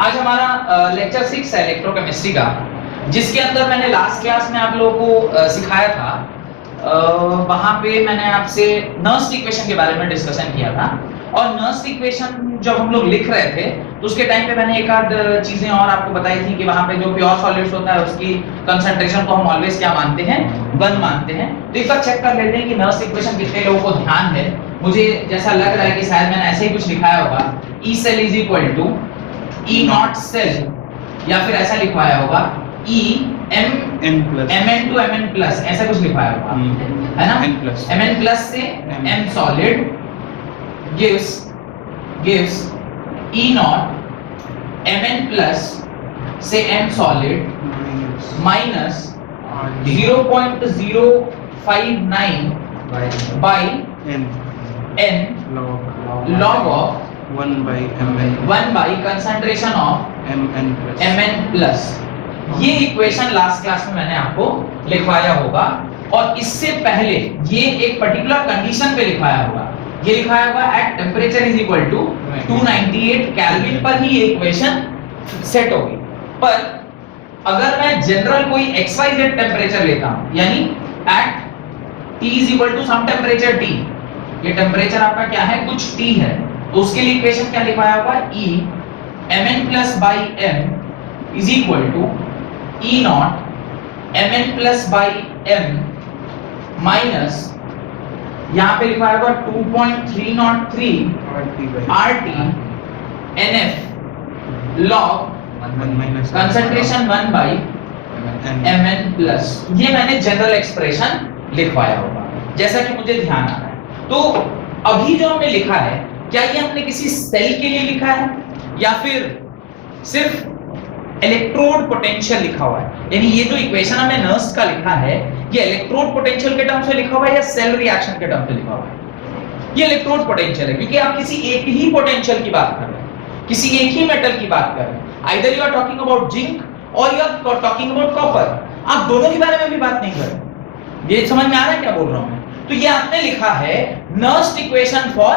आज हमारा लेक्चर 6 है इलेक्ट्रोकेमिस्ट्री का, जिसके अंदर मैंने लास्ट क्लास में आप लोगों को सिखाया था। वहां पे मैंने आपसे नर्स्ट इक्वेशन के बारे में डिस्कशन किया था, और नर्स्ट इक्वेशन जब हम लोग लिख रहे थे तो उसके टाइम पे मैंने एक आध चीजें और आपको बताई थी कि वहां पे जो प्योर सॉलिड्स होता है उसकी कंसंट्रेशन को हम ऑलवेज क्या मानते हैं, 1 मानते हैं। तो एक बार चेक कर लेते हैं कि नर्स्ट इक्वेशन कितने लोगों को ध्यान है। मुझे जैसा लग रहा है कि शायद मैंने ऐसे ही कुछ लिखाया होगा, E cell is equal to E naught cell, या फिर ऐसा लिखवाया होगा E m mn to mn plus, ऐसा कुछ लिखवाया होगा, है ना? mn plus से m solid gives E naught mn plus से m solid minus 0.059 by n log of 1 by mn 1 by concentration of mn plus। ये इक्वेशन लास्ट क्लास में मैंने आपको लिखवाया होगा, और इससे पहले ये एक पर्टिकुलर कंडीशन पे लिखवाया होगा। ये लिखवाया होगा at temperature is equal to 298 kelvin पर ही ये इक्वेशन सेट होगी। पर अगर मैं जनरल कोई XYZ टेम्परेचर लेता हूं, यानी at T is equal to some temperature T, ये टेम्परेचर आपका क्या है, कुछ T है, तो उसके लिए इक्वेशन क्या लिखवाया होगा, E mn plus by m is equal to E naught mn plus by m minus, यहाँ पे लिखवाया होगा 2.303 RT NF log concentration 1 by mn plus। ये मैंने जनरल एक्सप्रेशन लिखवाया होगा, जैसा कि मुझे ध्यान आ रहा है। तो अभी जो हमने लिखा है, क्या ये हमने किसी सेल के लिए लिखा है या फिर सिर्फ इलेक्ट्रोड पोटेंशियल लिखा हुआ है? यानी ये जो इक्वेशन हमने नर्स्ट का लिखा है, ये इलेक्ट्रोड पोटेंशियल के टर्म्स में लिखा हुआ है या सेल रिएक्शन के टर्म्स में लिखा हुआ है? ये इलेक्ट्रोड पोटेंशियल है, क्योंकि आप किसी एक ही पोटेंशियल की बात कर रहे हैं, किसी एक ही मेटल की बात कर रहे हैं। Either you are talking about zinc और you are talking about copper. आप दोनों के बारे में भी बात नहीं कर रहे। ये समझ में आ रहा है क्या बोल रहा हूं मैं? तो ये आपने लिखा है Nernst equation for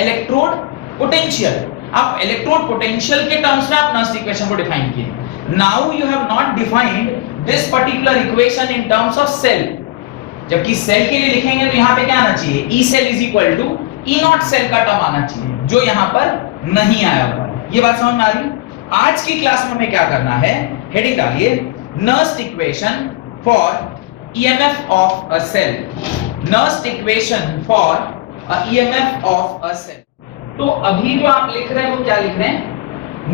electrode potential. आप इलेक्ट्रोड पोटेंशियल के टर्म्स में आप नर्स्ट इक्वेशन को डिफाइन किए। Now you have not defined this particular equation in terms of cell. जबकि सेल के लिए लिखेंगे तो यहां पे क्या आना चाहिए, E cell is equal to E naught cell का टर्म आना चाहिए, जो यहां पर नहीं आया हुआ है। ये बात समझ में आ रही? आज की क्लास में हमें क्या करना है, हेडिंग डालिए Nernst equation for EMF of a cell. Nernst equation for EMF of a cell. तो अभी जो आप लिख रहे हैं वो क्या लिख रहे हैं,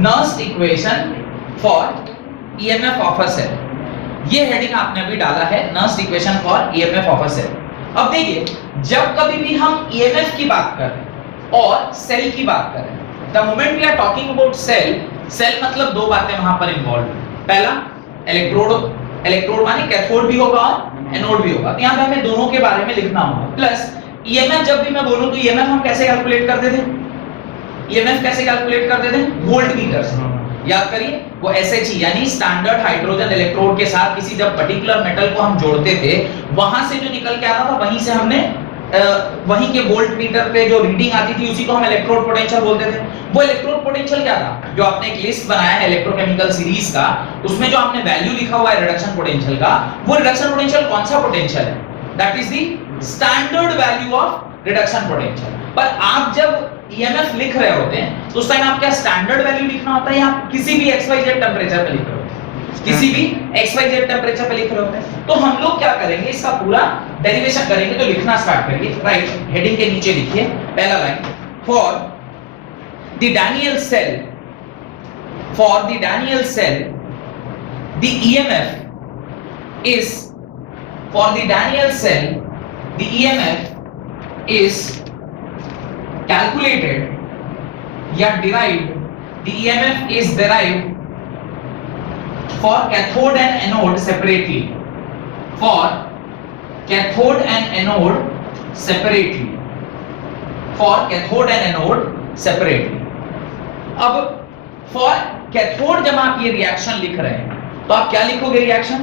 Nernst equation for EMF of a cell. ये हेडिंग आपने अभी डाला है, Nernst equation for EMF of a cell. अब देखिए, जब कभी भी हम EMF की बात कर रहे हैं और सेल की बात कर रहे हैं, the moment we are talking about cell, cell मतलब दो बातें वहां पर इन्वॉल्व है। पहला इलेक्ट्रोड, इलेक्ट्रोड माने कैथोड भी होगा और एनोड भी होगा। यहां पे हमें दोनों के बारे में लिखना होगा। प्लस EMF, जब भी मैं बोलूं तो EMF हम कैसे कैलकुलेट करते थे, EMF कैसे कैलकुलेट करते थे, वोल्ट मीटर से। याद करिए, वो SHE यानी स्टैंडर्ड हाइड्रोजन इलेक्ट्रोड के साथ किसी जब पर्टिकुलर मेटल को हम जोड़ते थे, वहां से जो निकल के आता था वहीं से हमने वहीं के वोल्ट मीटर पे जो रीडिंग आती थी उसी को हम इलेक्ट्रोड पोटेंशियल बोलते थे। वो इलेक्ट्रोड पोटेंशियल क्या था, जो आपने एक लिस्ट बनाया है इलेक्ट्रोकेमिकल सीरीज का, उसमें जो आपने वैल्यू लिखा हुआ है रिडक्शन पोटेंशियल का, वो रिडक्शन पोटेंशियल कौन सा पोटेंशियल है, that is the standard value of reduction potential. पर आप जब EMF लिख रहे होते हैं तो उस टाइम आप क्या स्टैंडर्ड वैल्यू लिखना होता है, या किसी भी XYZ टेम्परेचर पे लिख रहे होते हैं, किसी भी XYZ टेम्परेचर पे लिख रहे होते हैं। तो हम लोग क्या करेंगे, इसका पूरा डेरिवेशन करेंगे। तो लिखना स्टार्ट करिए, राइट, हेडिंग के नीचे लिखिए पहला line, for the Daniell cell, for the Daniell cell the EMF is, for the Daniell cell the EMF is calculated या derived, the EMF is derived for cathode and anode separately, for cathode and anode separately, for cathode and anode separately। अब for cathode जब आप ये reaction लिख रहे हैं तो आप क्या लिखोगे रिएक्शन,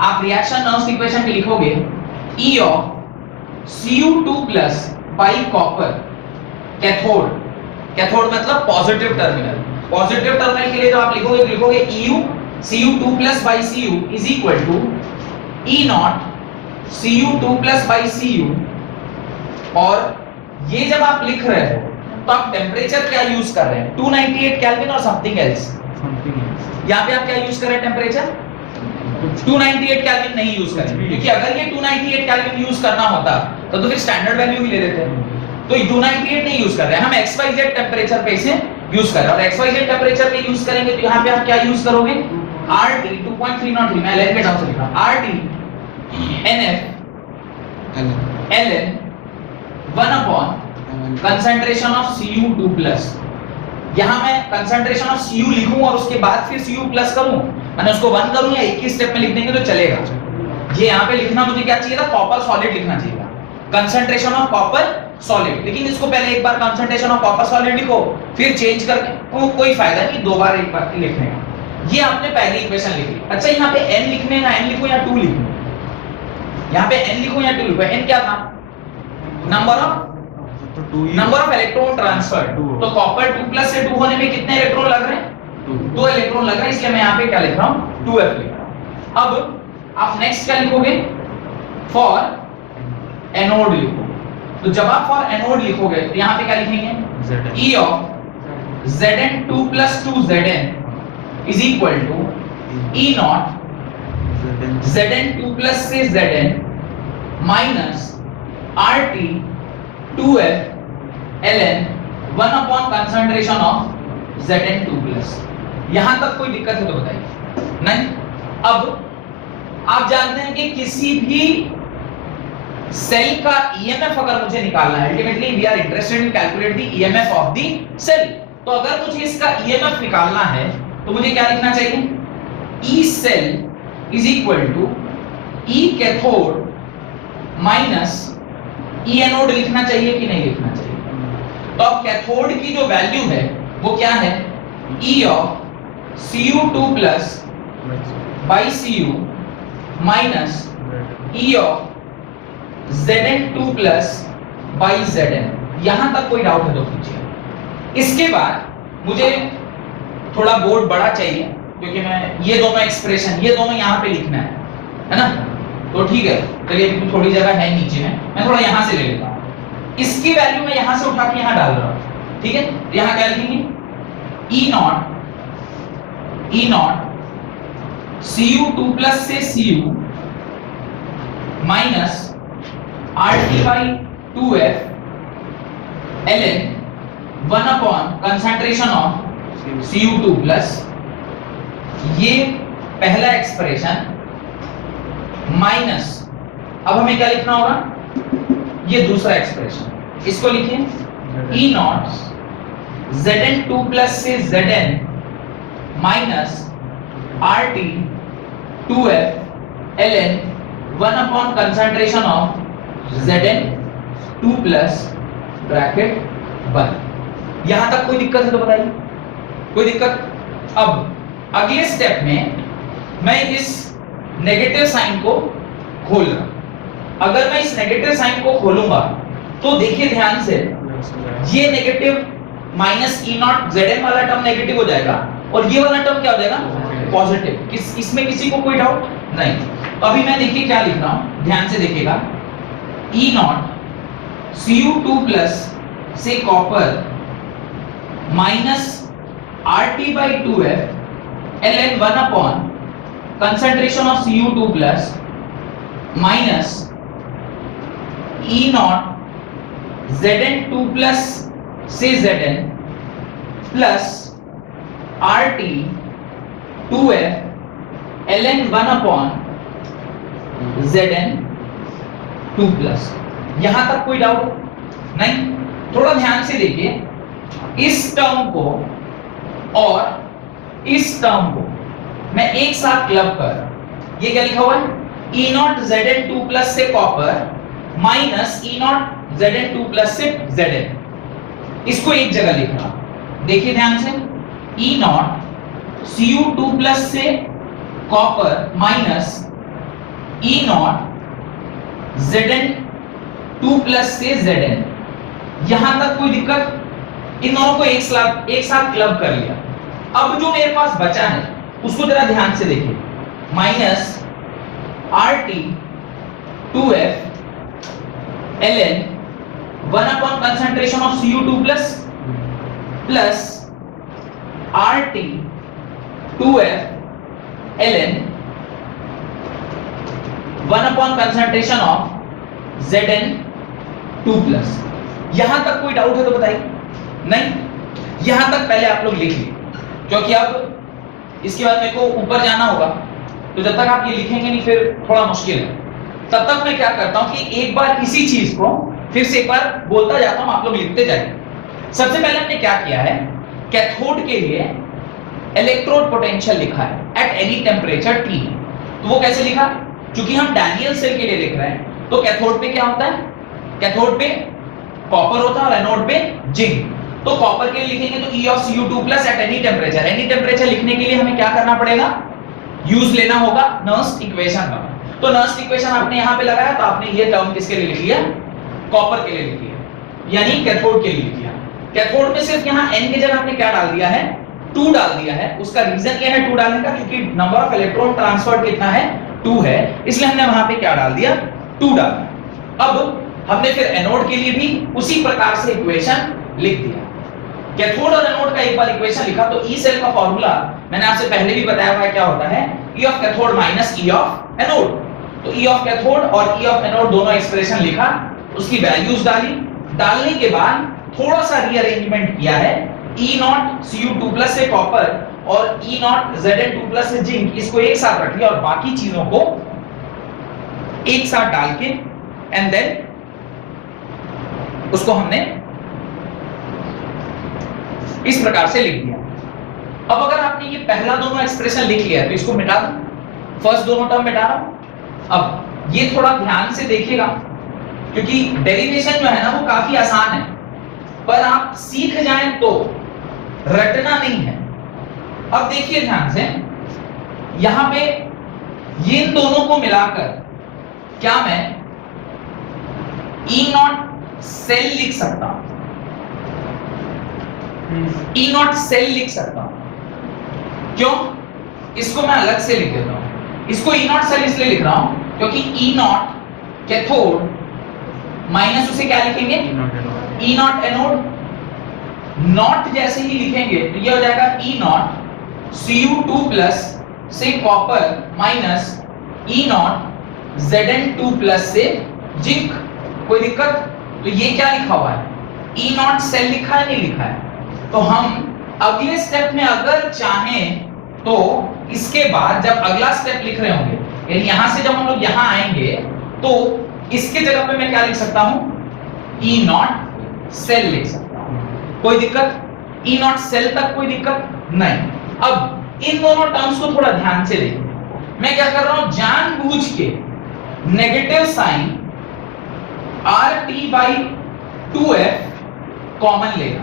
आप रिएक्शन नर्स्ट इक्वेशन पे लिखोगे E of Cu2 plus by copper, cathode, cathode मतलब पॉजिटिव टर्मिनल, पॉजिटिव टर्मिनल के लिए जो आप लिखोगे तो लिखोगे EU Cu2 plus by Cu is equal to E naught Cu2 plus by Cu। और ये जब आप लिख रहे हो तो आप टेम्परेचर क्या यूज कर रहे हैं, 298 केल्विन और समथिंग एल्स। यहाँ पे आप क्या यूज कर रहे हैं, टेम्परेचर 298 केल्विन नहीं यूज करें, क्योंकि अगर ये 298 केल्विन यूज करना होता तो फिर स्टैंडर्ड वैल्यू ही ले लेते हैं। तो 298 नहीं यूज कर रहे हैं, हम XYZ टेम्परेचर पे इसे यूज कर रहे हैं। और XYZ टेम्परेचर पे यूज करेंगे तो यहाँ पे आप क्या यूज करोगे, RT 2.303, मैं लेके डाउन से लिखा RT NF ln 1 upon concentration of Cu2 plus. यहां मैं कंसंट्रेशन ऑफ Cu लिखूं और उसके बाद फिर Cu प्लस करूं, मैंने उसको 1 करूं या एक ही स्टेप में लिख देंगे तो चलेगा। ये यहां पे लिखना मुझे क्या चाहिए था, कॉपर सॉलिड लिखना चाहिए था, कंसंट्रेशन ऑफ कॉपर सॉलिड। लेकिन इसको पहले एक बार कंसंट्रेशन ऑफ कॉपर सॉलिड लिखो, फिर चेंज करके तो कोई फायदा नहीं दो बार एक बार लिखने का। ये आपने पहली इक्वेशन लिखी। अच्छा यहाँ पे n लिखने ना, n लिखूं या 2 लिखूं, यहाँ पे n लिखूं या 2 लिखूं। n क्या था, नंबर ऑफ इलेक्ट्रॉन ट्रांसफर। तो कॉपर 2 प्लस से 2 होने में कितने इलेक्ट्रॉन लग रहे हैं, 2 इलेक्ट्रॉन लग रहे हैं, इसलिए मैं यहाँ पे क्या लिख रहा हूँ, 2f लिख रहा हूँ। अब आप नेक्स्ट क्या लिखोगे, फॉर एनोड लिखो। तो जब आप फॉर एनोड लिखोगे तो यहाँ पे क्या लिखेंगे, E of Zn2 plus 2Zn is equal to E naught Zn2 plus से Zn minus RT 2F ln 1 upon concentration of Zn2 plus। यहां तक कोई दिक्कत है तो बताइए, नहीं। अब आप जानते हैं कि किसी भी सेल का ईएमएफ अगर मुझे निकालना है, ultimately we are interested in calculate the EMF of the cell. तो अगर मुझे इसका ईएमएफ निकालना है तो मुझे क्या लिखना चाहिए, E cell is equal to E cathode minus E anode लिखना चाहिए कि नहीं लिखना चाहिए। तो अब कैथोड की जो वैल्यू है वो क्या है, ई of Cu2 plus by Cu minus E of Zn2 plus by Zn। यहां तक कोई डाउट है तो पूछिए। इसके बाद मुझे थोड़ा बोर्ड बड़ा चाहिए, क्योंकि मैं ये दोनों एक्सप्रेशन ये दोनों यहां पे लिखना है ना। तो ठीक है, चलिए थोड़ी जगह है नीचे में, मैं थोड़ा यहां से ले लेता हूं। इसकी वैल्यू मैं यहां से उठा के यहां डाल रहा हूं, ठीक है। यहां क्या लिखेंगे, E नॉट Cu2 प्लस से Cu minus RT by 2F ln 1 upon concentration of Cu2 plus। ये पहला एक्सप्रेशन माइनस, अब हमें क्या लिखना होगा, ये दूसरा एक्सप्रेशन, इसको लिखें E नॉट Zn2 प्लस से Zn minus RT 2F ln 1 upon concentration of Zn2 plus bracket 1। यहां तक कोई दिक्कत है तो बताइए, कोई दिक्कत। अब अगले स्टेप में मैं इस नेगेटिव साइन को खोल रहा हूं। अगर मैं इस नेगेटिव साइन को खोलूंगा तो देखिए ध्यान से, ये negative minus E not Zn वाला टर्म नेगेटिव हो जाएगा और ये वाला टर्म क्या हो जाएगा, पॉजिटिव। इसमें किसी को कोई डाउट नहीं। तो अभी मैं देखिए क्या लिख रहा हूं, ध्यान से देखिएगा, E नॉट Cu2 प्लस से copper minus RT by 2F ln 1 upon concentration of Cu2 plus minus E not Zn2 plus से Zn plus RT 2F ln 1 upon Zn2 plus. यहां तक कोई डाउट नहीं। थोड़ा ध्यान से देखिए, इस टर्म को और इस टर्म को मैं एक साथ क्लब कर, ये क्या लिखा हुआ है, E नॉट Zn2 प्लस से copper minus E not Zn2 plus से Zn, इसको एक जगह लिख रहा। देखिए ध्यान से, E नॉट Cu2 प्लस से copper minus E not Zn2 plus से Zn। यहां तक कोई दिक्कत, इन दोनों को एक साथ क्लब कर लिया। अब जो मेरे पास बचा है उसको जरा ध्यान से देखिए, minus RT 2F ln 1 upon concentration of Cu2 plus RT 2F ln 1 upon concentration of Zn2 plus। यहां तक कोई डाउट है तो बताइए? नहीं, यहां तक पहले आप लोग लिख लीजिए, क्योंकि अब इसके बाद मेरे को ऊपर जाना होगा, तो जब तक आप ये लिखेंगे नहीं फिर थोड़ा मुश्किल है। तब तक मैं क्या करता हूं कि एक बार इसी चीज को फिर से एक बार बोलता जाता हूं, आप लोग लिखते जाइए। सबसे पहले हमने क्या किया है, कैथोड के लिए इलेक्ट्रोड पोटेंशियल लिखा है एट एनी टेम्परेचर T। तो वो कैसे लिखा? क्योंकि हम डैनियल सेल के लिए लिख रहे हैं, तो कैथोड पे क्या होता है, कैथोड पे कॉपर होता है और एनोड पे जिंक। तो कॉपर के लिए लिखेंगे तो E of Cu2 plus at any temperature। Any temperature लिखने के लिए हमें क्या करना पड़ेगा, यूज लेना होगा नर्स्ट इक्वेशन का। तो नर्स्ट इक्वेशन आपने यहां पे लगाया, तो आपने ये टर्म किसके लिए लिख लिया, कॉपर के लिए लिख लिया, यानी कैथोड के लिए लिख लिया। कैथोड में सिर्फ यहां N की जगह आपने क्या डाल दिया है, 2 डाल दिया है। उसका रीजन क्या है 2 डालने का, क्योंकि नंबर ऑफ इलेक्ट्रॉन ट्रांसफर्ड कितना है, 2 है, इसलिए हमने वहां पे क्या डाल दिया, 2 डाल दिया। अब हमने फिर एनोड के लिए भी उसी प्रकार से इक्वेशन लिख दिया। कैथोड और एनोड का एक बार इक्वेशन लिखा, तो ई सेल का फार्मूला मैंने आपसे पहले भी बताया हुआ है, क्या होता है, E of cathode minus E of anode. तो E of कैथोड और E of एनोड दोनों एक्सप्रेशन लिखा, उसकी वैल्यूज डाली, डालने के बाद थोड़ा सा रीअरेंजमेंट किया है, E0 Cu2 प्लस से कॉपर और E0 Zn2 प्लस से जिंक, इसको एक साथ रख लिया और बाकी चीजों को एक साथ डाल के एंड देन उसको हमने इस प्रकार से लिख दिया। अब अगर आपने ये पहला दोनों एक्सप्रेशन लिख लिया तो इसको मिटा दो, फर्स्ट दोनों टर्म मिटा रहा हूं। अब ये थोड़ा ध्यान से देखिएगा, क्योंकि डेरिवेशन जो है ना वो काफी आसान है, पर आप सीख जाएं तो रटना नहीं है। अब देखिए ध्यान से, यहां पे ये दोनों को मिलाकर क्या मैं E0 सेल लिख सकता हूं, E0 सेल लिख सकता हूं। क्यों? इसको मैं अलग से लिख देता हूं। इसको E0 सेल इसलिए लिख रहा हूं क्योंकि E0 कैथोड माइनस उसे क्या लिखेंगे, E0 एनोड। नॉट जैसे ही लिखेंगे तो ये हो जाएगा E0 Cu2 प्लस से copper minus E0 Zn2 plus से जिंक। कोई दिक्कत? तो ये क्या लिखा हुआ है, E0 सेल लिखा है, नहीं लिखा है। तो हम अगले स्टेप में अगर चाहें तो इसके बाद जब अगला स्टेप लिख रहे होंगे, यानी यहां से जब हम लोग यहां आएंगे तो इसके जगह पे मैं क्या लिख सकता हूं, E0 सेल लिख सकता हूं। कोई दिक्कत? E0 सेल तक कोई दिक्कत नहीं। अब इन दोनों टर्म्स को थोड़ा ध्यान से देखिए। मैं क्या कर रहा हूं, जानबूझ के नेगेटिव साइन RT/2F कॉमन लेगा।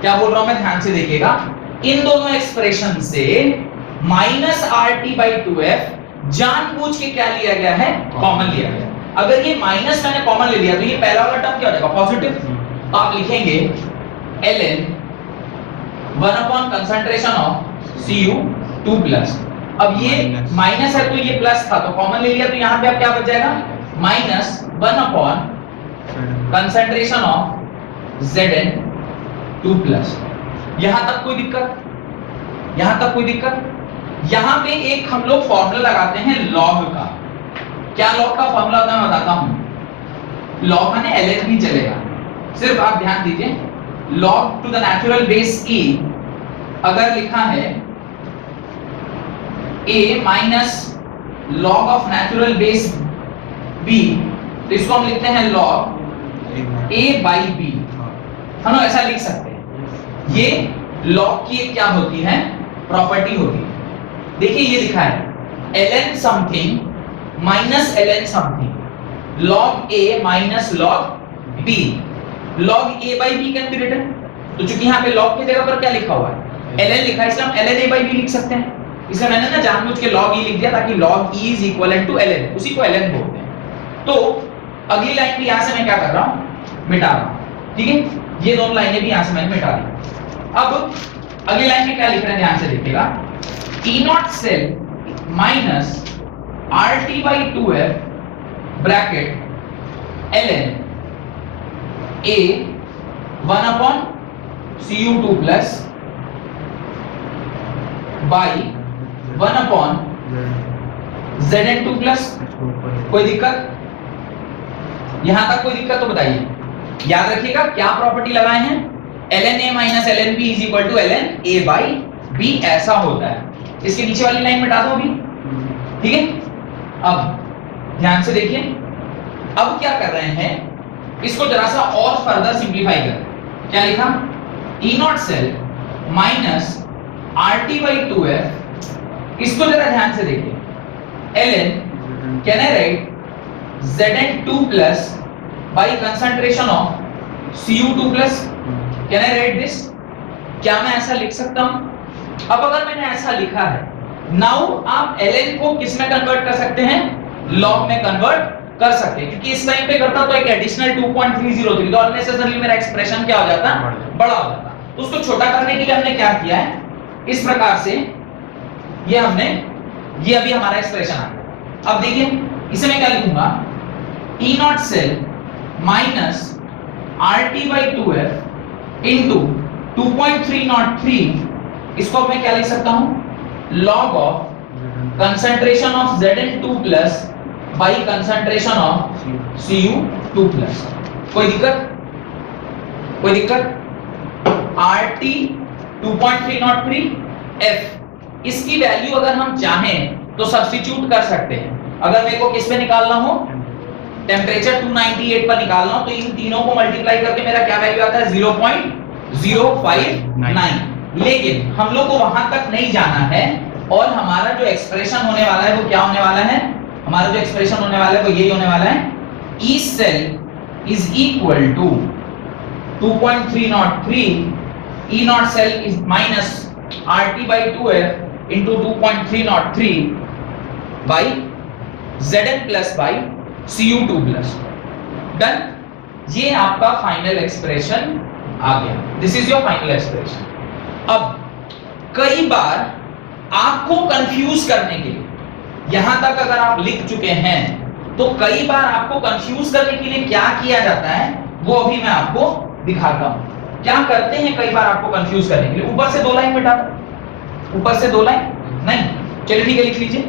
क्या बोल रहा हूं मैं, ध्यान से देखिएगा। इन दोनों एक्सप्रेशन से माइनस RT/2F जानबूझ के क्या लिया गया है, कॉमन लिया गया। अगर ये माइनस मैंने कॉमन ले लिया तो ये पहला वाला टर्म क्या हो जाएगा, पॉजिटिव। आप लिखेंगे ln 1 upon concentration of Cu2 plus. अब ये माइनस है तो ये प्लस था तो कॉमन ले लिया, तो यहां पे अब क्या बच जाएगा, minus 1 upon concentration of Zn2 plus. यहां तक कोई दिक्कत? यहां तक कोई दिक्कत? यहां पे एक हम लोग फॉर्मूला लगाते हैं लॉग का। क्या लॉग का फॉर्मूला होता है मैं बताता हूं। लॉग माने ln भी चलेगा, सिर्फ आप ध्यान दीजिए। Log to the natural base e अगर लिखा है a minus log of natural base b, तो इसको हम लिखते हैं लॉग a/b, हम लोग ऐसा लिख सकते हैं। ये लॉग की एक क्या होती है, प्रॉपर्टी होती है। देखिए ये लिखा है ln something minus ln something, log a minus log b, log a/b can be written. तो चूंकि यहाँ पे log की जगह पर क्या लिखा हुआ है, ln लिखा है, इसलिए हम ln a/b लिख सकते हैं। इसलिए मैंने ना जानबूझ के log e लिख दिया ताकि log e is equivalent to ln, उसी को ln बोलते हैं। तो अगली लाइन भी यहां से मैं क्या कर रहा हूं, मिटा रहा हूं। ठीक है, ये दोनों लाइनें भी यहां से मैंने मिटा दी। अब अगली लाइन में क्या लिख रहे हैं ध्यान से देखिएगा, E naught cell minus RT by 2F bracket ln A 1 upon Cu2 plus by 1 upon Zn2 plus। कोई दिक्कत? यहां तक कोई दिक्कत तो बताइए। याद रखिएगा क्या प्रॉपर्टी लगाए हैं, ln A minus ln B is equal to ln A by B, ऐसा होता है। इसके नीचे वाली लाइन मिटा दो अभी, ठीक है। अब ध्यान से देखिए, अब क्या कर रहे हैं, इसको जरा सा और फर्दर सिंप्लीफाई कर, क्या लिखा, E naught cell minus RT by 2F, इसको जरा ध्यान से देखिए, ln can I write Zn2 plus by concentration of Cu2 plus, can I write this? क्या मैं ऐसा लिख सकता हूं? अब अगर मैंने ऐसा लिखा है, नाउ आप ln को किस में कन्वर्ट कर सकते हैं, log में कन्वर्ट कर सकते हैं, क्योंकि इस टाइम पे करता तो एक एडिशनल 2.303 तो अननेसेसरली मेरा एक्सप्रेशन क्या हो जाता, बड़ा हो जाता। तो उसको छोटा करने के लिए हमने क्या किया है, इस प्रकार से ये हमने, ये अभी हमारा एक्सप्रेशन आ गया। अब देखिए इसे मैं क्या लिखूंगा, E naught cell minus RT by 2F into 2.303, इसको मैं क्या लिख सकता हूं, log of concentration of Zn2 plus by concentration of Cu2 plus। कोई दिक्कत? कोई दिक्कत? RT 2.303 F, इसकी वैल्यू अगर हम चाहें तो सब्स्टिट्यूट कर सकते हैं। अगर मेरे को किस पे निकालना हो, टेम्परेचर 298 पर निकालना हो, तो इन तीनों को मल्टीप्लाई करके मेरा क्या वैल्यू आता है, 0.059। लेकिन हम लोग को वहां तक नहीं जाना है, और हमारा जो एक्सप्रेशन होने वाला है वो क्या होने वाला है, हमारा जो एक्सप्रेशन होने वाला है वो यही होने वाला है, E cell is equal to 2.303, E naught cell is minus RT by 2F into 2.303 by Zn plus by Cu2 plus। Done, ये आपका फाइनल एक्सप्रेशन आ गया, this is your final expression. अब कई बार आपको कंफ्यूज करने के लिए, यहां तक अगर आप लिख चुके हैं तो कई बार आपको कंफ्यूज करने के लिए क्या किया जाता है वो अभी मैं आपको दिखाता हूं। क्या करते हैं कई बार आपको कंफ्यूज करने के लिए, ऊपर से 2 लाइन मिटा दो, ऊपर से 2 लाइन नहीं, चलिए ठीक है लिख लीजिए।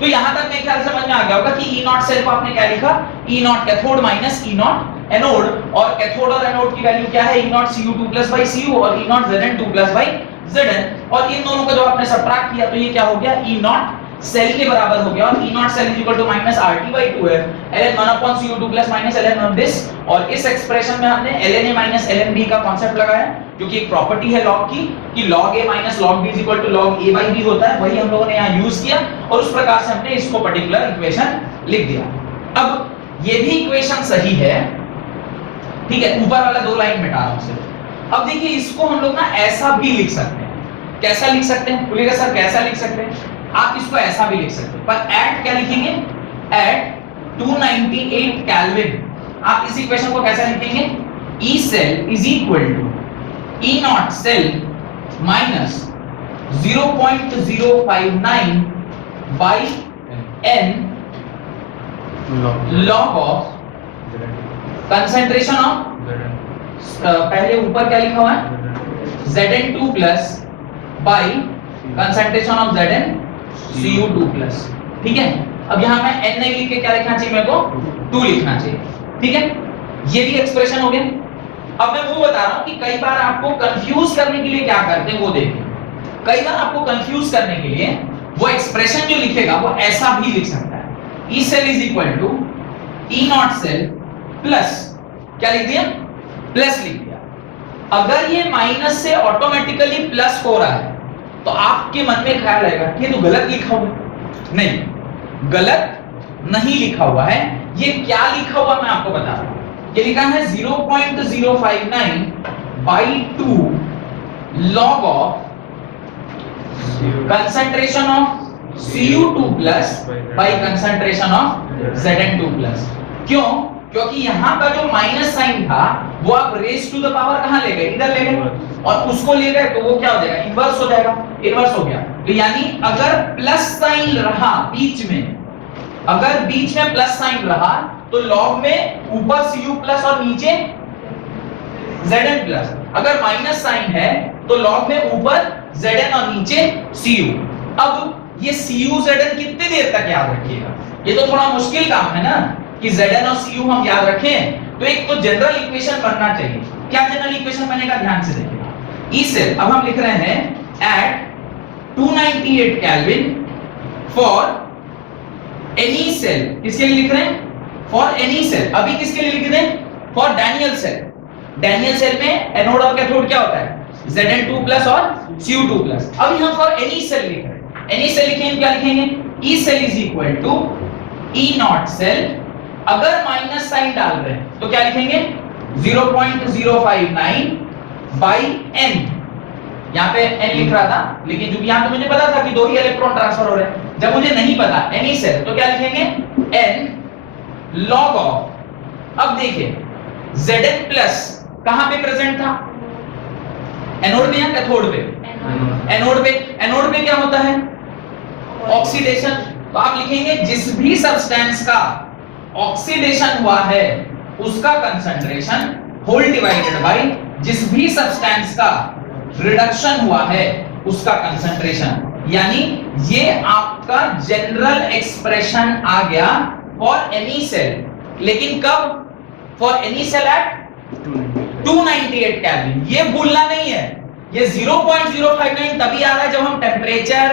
तो यहां तक मेरे ख्याल समझ में आ गया होगा कि E नॉट सेल को आपने क्या लिखा, E naught cathode minus E not anode, और कैथोड और एनोड की वैल्यू क्या है, E not Cu2 plus by Cu और E not Zn2 plus by Zn, और इन दोनों का जब आपने सबट्रैक्ट किया तो ये क्या हो गया, E नॉट सेल के बराबर हो गया, और E naught cell is equal to minus RT by 2F ln 1 upon Cu2 plus minus ln of this। और इस एक्सप्रेशन में हमने ln A minus ln B का कांसेप्ट लगाया, क्योंकि एक प्रॉपर्टी है लॉग की कि log A minus log B is equal to log A by B होता है, वही हम लोगों ने यहाँ यूज किया, और उस प्रकार से हमने इसको पर्टिकुलर इक्वेशन लिख दिया। अब ये भी इक्वेशन सही है, ठीक है, ऊपर वाला 2 लाइन मिटा रहा हूं सिर्फ। अब देखिए इसको हम लोग ना ऐसा भी लिख सकते हैं, कैसा लिख सकते हैं, बोलिएगा सर कैसा लिख सकते हैं, आप इसको ऐसा भी लिख सकते हैं, पर एट क्या लिखेंगे, एट 298 केल्विन, आप इस इक्वेशन को कैसा लिखेंगे, E cell is equal to E naught cell minus 0.059 by n log of concentration of, पहले ऊपर क्या लिखा हुआ है, Zn2 plus by concentration of Zn Cu2 plus, ठीक है। अब यहां मैं n नहीं लिख के क्या लिखना चाहिए, मेरे को 2 लिखना चाहिए, ठीक है। ये भी एक्सप्रेशन हो गया। अब मैं वो बता रहा हूं कि कई बार आपको कंफ्यूज करने के लिए क्या करते हैं वो देखिए, कई बार आपको कंफ्यूज करने के लिए वो एक्सप्रेशन जो लिखेगा वो ऐसा भी लिख सकता है, E cell is equal to E naught cell plus, क्या लिख दिया, प्लस लिख दिया। अगर ये माइनस से ऑटोमेटिकली प्लस हो रहा है तो आपके मन में ख्याल आएगा कि ये तो गलत लिखा हुआ है, नहीं, गलत नहीं लिखा हुआ है, ये क्या लिखा हुआ मैं आपको बता रहा हूं। ये लिखा है 0.059 by 2 log of concentration of Cu2 plus by concentration of Zn2 plus। क्यों? क्योंकि यहां का जो माइनस साइन था वो आप रेज टू द पावर कहां ले गए, इधर ले गए, और उसको ले गए तो वो क्या हो जाएगा, इनवर्स हो जाएगा, इनवर्स हो गया। तो यानी अगर प्लस साइन रहा बीच में, अगर बीच में प्लस साइन रहा तो लॉग में ऊपर cu प्लस और नीचे zn प्लस, अगर माइनस साइन है तो लॉग में ऊपर zn और नीचे cu। अब ये cu zn कितनी देर तक याद रखिएगा, ये तो थोड़ा मुश्किल काम है ना कि zn और cu हम याद रखें। तो एक तो जनरल इक्वेशन बनना चाहिए। क्या जनरल इक्वेशन बनेगा, ध्यान से देखिएगा। ई सेल, अब हम लिख रहे हैं at 298 kelvin for any cell, किसके लिए लिख रहे हैं, फॉर एनी सेल। अभी किसके लिए लिख रहे हैं, for Daniell cell. Daniell cell में एनोड और कैथोड क्या होता है, Zn2 प्लस और Cu2 प्लस। अभी हम फॉर एनी सेल लिख रहे हैं, एनी सेल लिखेंगे क्या लिखेंगे, E cell is equal to E not cell, अगर माइनस साइन डाल रहे हैं तो क्या लिखेंगे 0.059 बाई n। यहाँ पे n लिख रहा था, लेकिन क्योंकि यहाँ तो मुझे पता था कि दो ही इलेक्ट्रॉन ट्रांसफर हो रहे हैं, जब मुझे नहीं पता एनी सेल तो क्या लिखेंगे n log ऑफ। अब देखिए Zn प्लस कहां पे प्रेजेंट था, एनोड में या कैथोड पे, एनोड पे। एनोड पे क्या होता है, ऑक्सीडेशन। तो आप लिखेंगे जिस भी सब्सटेंस का ऑक्सीडेशन हुआ है उसका कंसंट्रेशन होल डिवाइडेड बाय जिस भी सब्सटेंस का रिडक्शन हुआ है उसका कंसंट्रेशन। यानी ये आपका जनरल एक्सप्रेशन आ गया फॉर एनी सेल, लेकिन कब, for any cell at 298 kelvin. ये भूलना नहीं है, ये 0.059 तभी आ रहा है जब हम टेम्परेचर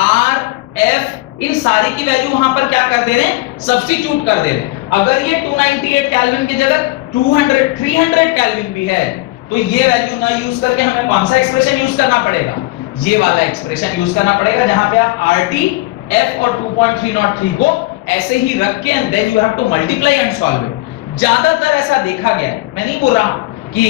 R, F इन सारी की वैल्यू वहां पर क्या कर दे रहे हैं, सब्स्टिट्यूट कर दे रहे हैं। अगर ये 298 केल्विन की जगह 300 केल्विन भी है तो ये वैल्यू ना यूज करके हमें कौन सा एक्सप्रेशन यूज करना पड़ेगा, ये वाला एक्सप्रेशन यूज करना पड़ेगा, जहां पे आप RT, F और 2.303 को ऐसे ही रख के and then you have to multiply and solve it. ज्यादातर ऐसा देखा गया है, मैं नहीं बोल रहा कि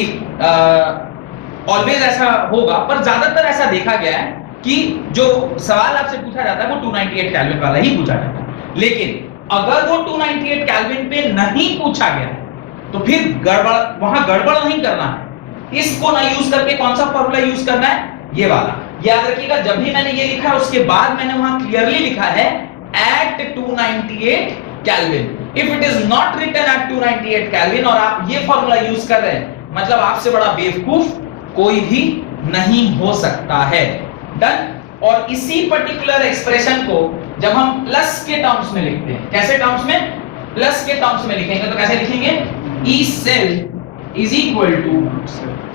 ऑलवेज ऐसा होगा, पर ज्यादातर ऐसा देखा गया है कि जो सवाल आपसे पूछा जाता है वो 298 केल्विन वाला ही पूछा जाता है। लेकिन अगर वो 298 केल्विन पे नहीं पूछा गया तो फिर गड़बड़, वहां गड़बड़ नहीं करना है। इसको ना यूज करके कौन सा फॉर्मूला यूज करना है, ये वाला याद रखिएगा। जब भी मैंने ये लिखा है उसके बाद मैंने वहां क्लियरली लिखा है at 298 kelvin. If it is not written at 298 kelvin और आप ये फॉर्मूला यूज कर रहे हैं, मतलब आपसे बड़ा बेवकूफ कोई भी नहीं हो सकता है। डन। और इसी पर्टिकुलर एक्सप्रेशन को जब हम प्लस के टर्म्स में लिखते हैं, कैसे टर्म्स में, प्लस के टर्म्स में लिखेंगे तो कैसे लिखेंगे, E cell is equal to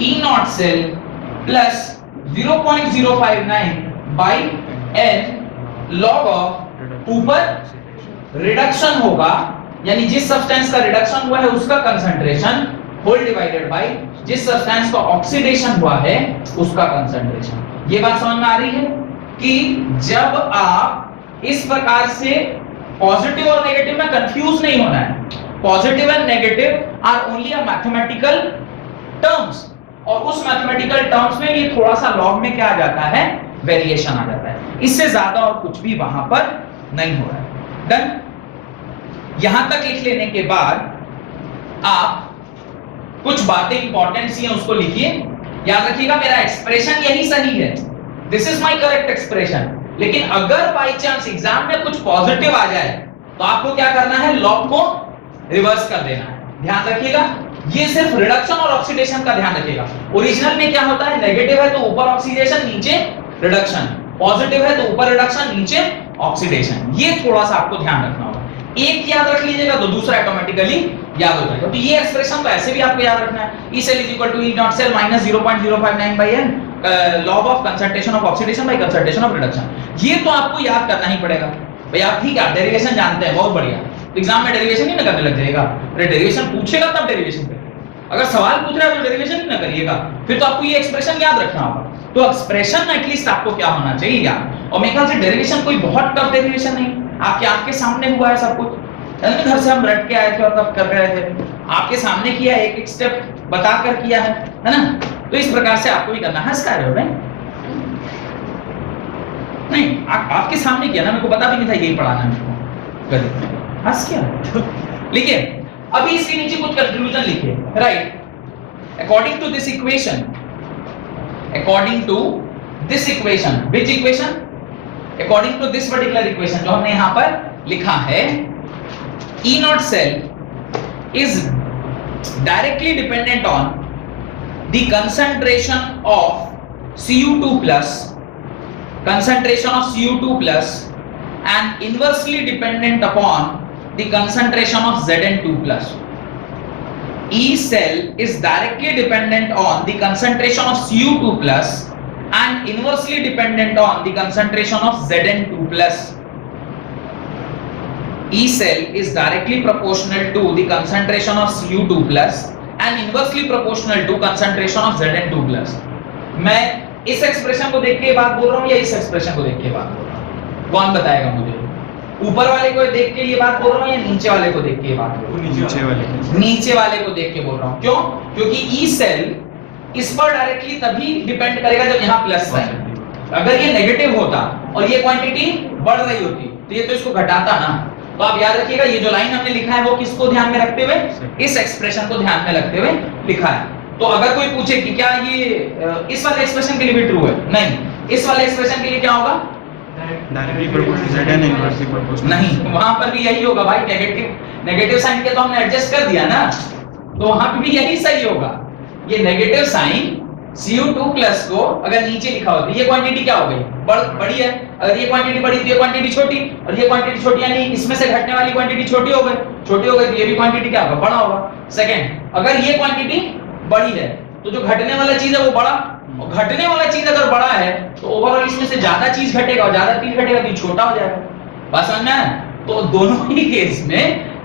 E not cell plus 0.059 by n log of, ऊपर रिडक्शन होगा यानी जिस सब्सटेंस का रिडक्शन हुआ है उसका कंसंट्रेशन होल डिवाइडेड बाय जिस सब्सटेंस का ऑक्सीडेशन हुआ है उसका कंसंट्रेशन। ये बात समझ में आ रही है कि जब आप इस प्रकार से पॉजिटिव और नेगेटिव में कंफ्यूज नहीं होना है। Positive and negative are only a mathematical terms, और उस मैथमेटिकल टर्म्स में ये थोड़ा सा लॉग में क्या आ जाता है, वेरिएशन आ जाता है। इससे ज्यादा और कुछ भी वहां पर नहीं हो रहा है। डन। यहां तक लिख लेने के बाद आप कुछ बातें इंपॉर्टेंट सी हैं उसको लिखिए। याद रखिएगा मेरा एक्सप्रेशन यही सही है, this is my correct expression. लेकिन अगर बाय चांस एग्जाम में कुछ पॉजिटिव आ जाए तो आपको क्या करना है, लॉग को रिवर्स कर देना है। ध्यान रखिएगा, ये सिर्फ रिडक्शन और ऑक्सीडेशन का ध्यान रखिएगा। ओरिजिनल में क्या होता है, नेगेटिव है तो ऊपर ऑक्सीडेशन नीचे रिडक्शन, पॉजिटिव है तो ऊपर रिडक्शन नीचे ऑक्सीडेशन। ये थोड़ा सा आपको ध्यान रखना होगा। एक याद रख लीजिएगा तो दूसरा ऑटोमेटिकली याद हो जाएगा। तो ये एक्सप्रेशन तो ऐसे भी आपको याद रखना है, E cell is equal to E naught cell minus 0.059 by n log of concentration of oxidation by concentration of reduction। ये तो आपको याद करना ही पड़ेगा। भाई आप ठीक है, डेरिवेशन जानते हैं, बहुत बढ़िया। एग्जाम में डेरिवेशन ही ना करने लग जाएगा। अरे डेरिवेशन पूछेगा तब डेरिवेशन करिएगा, अगर सवाल पूछ रहा है तो डेरिवेशन ही ना करिएगा, फिर तो आपको ये एक्सप्रेशन याद रखना होगा। तो एक्सप्रेशन एटलीस्ट आपको क्या होना चाहिए याद। और मेरे ख्याल से डेरिवेशन कोई बहुत टफ डेरिवेशन नहीं, आपके आंख के सामने हुआ है सब कुछ। घर से हम रट के आए थे और तब कर रहे थे, आपके सामने किया, एक एक स्टेप बताकर किया है ना। तो इस प्रकार से आपको भी करना है। हंस का रहे हो नहीं, आपके सामने किया ना, मेरे को पता भी नहीं था यही पढ़ाना है मेरे। हंस क्या लिखिए। अभी इसके नीचे कुछ कंक्लूजन लिखिए। Right, according to this equation according to this equation, which equation, according to this particular equation जो हमने यहां पर लिखा है, E naught cell is directly dependent on the concentration of Cu2 plus, concentration of Cu2 plus, and inversely dependent upon the concentration of Zn2 plus. E cell is directly dependent on the concentration of Cu2 plus and inversely dependent on the concentration of Zn2 plus. E cell is directly proportional to the concentration of Cu2 plus and inversely proportional to concentration of Zn2 plus. मैं इस expression को देख के बात बोल रहा हूं या इस एक्सप्रेशन को देख के बात बोल रहा हूं? कौन बताएगा मुझे? ऊपर वाले को देख के ये बात बोल रहा हूं या नीचे वाले को देख के ये बात बोल रहा हूं? नीचे वाले को देख के बोल रहा हूं। क्यों? क्योंकि ई सेल इस पर डायरेक्टली तभी डिपेंड करेगा जब यहाँ प्लस साइन, अगर ये नेगेटिव होता और ये क्वांटिटी बढ़ रही होती तो ये तो इसको घटाता ना। तो आप याद रखिएगा ये जो लाइन हमने लिखा है वो किसको ध्यान में रखते हुए, इस एक्सप्रेशन को ध्यान में रखते हुए लिखा है। तो अगर कोई पूछे कि क्या ये इस वाले एक्सप्रेशन के लिए भी ट्रू है, नहीं, इस वाले एक्सप्रेशन के लिए क्या होगा, डायरेक्टली प्रोपोर्शनल है, इनवर्सली प्रोपोर्शनल नहीं, वहां पर भी यही होगा भाई, नेगेटिव साइन के तो हमने एडजस्ट कर दिया ना, तो वहां पे भी यही सही होगा। ये नेगेटिव साइन Cu2 प्लस को अगर नीचे लिखा होता है, ये क्वांटिटी क्या हो गई, बड़ी है, अगर ये क्वांटिटी बड़ी तो ये क्वांटिटी छोटी, और ये क्वांटिटी छोटी यानी इसमें से घटने वाली क्वांटिटी छोटी हो गई तो ये भी क्वांटिटी क्या होगा, बड़ा होगा। सेकंड, अगर ये क्वांटिटी बड़ी है तो जो घटने वाला चीज है वो बड़ा, और घटने वाला चीज अगर बड़ा है तो ओवरऑल इसमें से ज्यादा चीज घटेगा और ज्यादा चीज घटेगा तो छोटा हो जाएगा। बात समझ में आया? तो दोनों ही केस में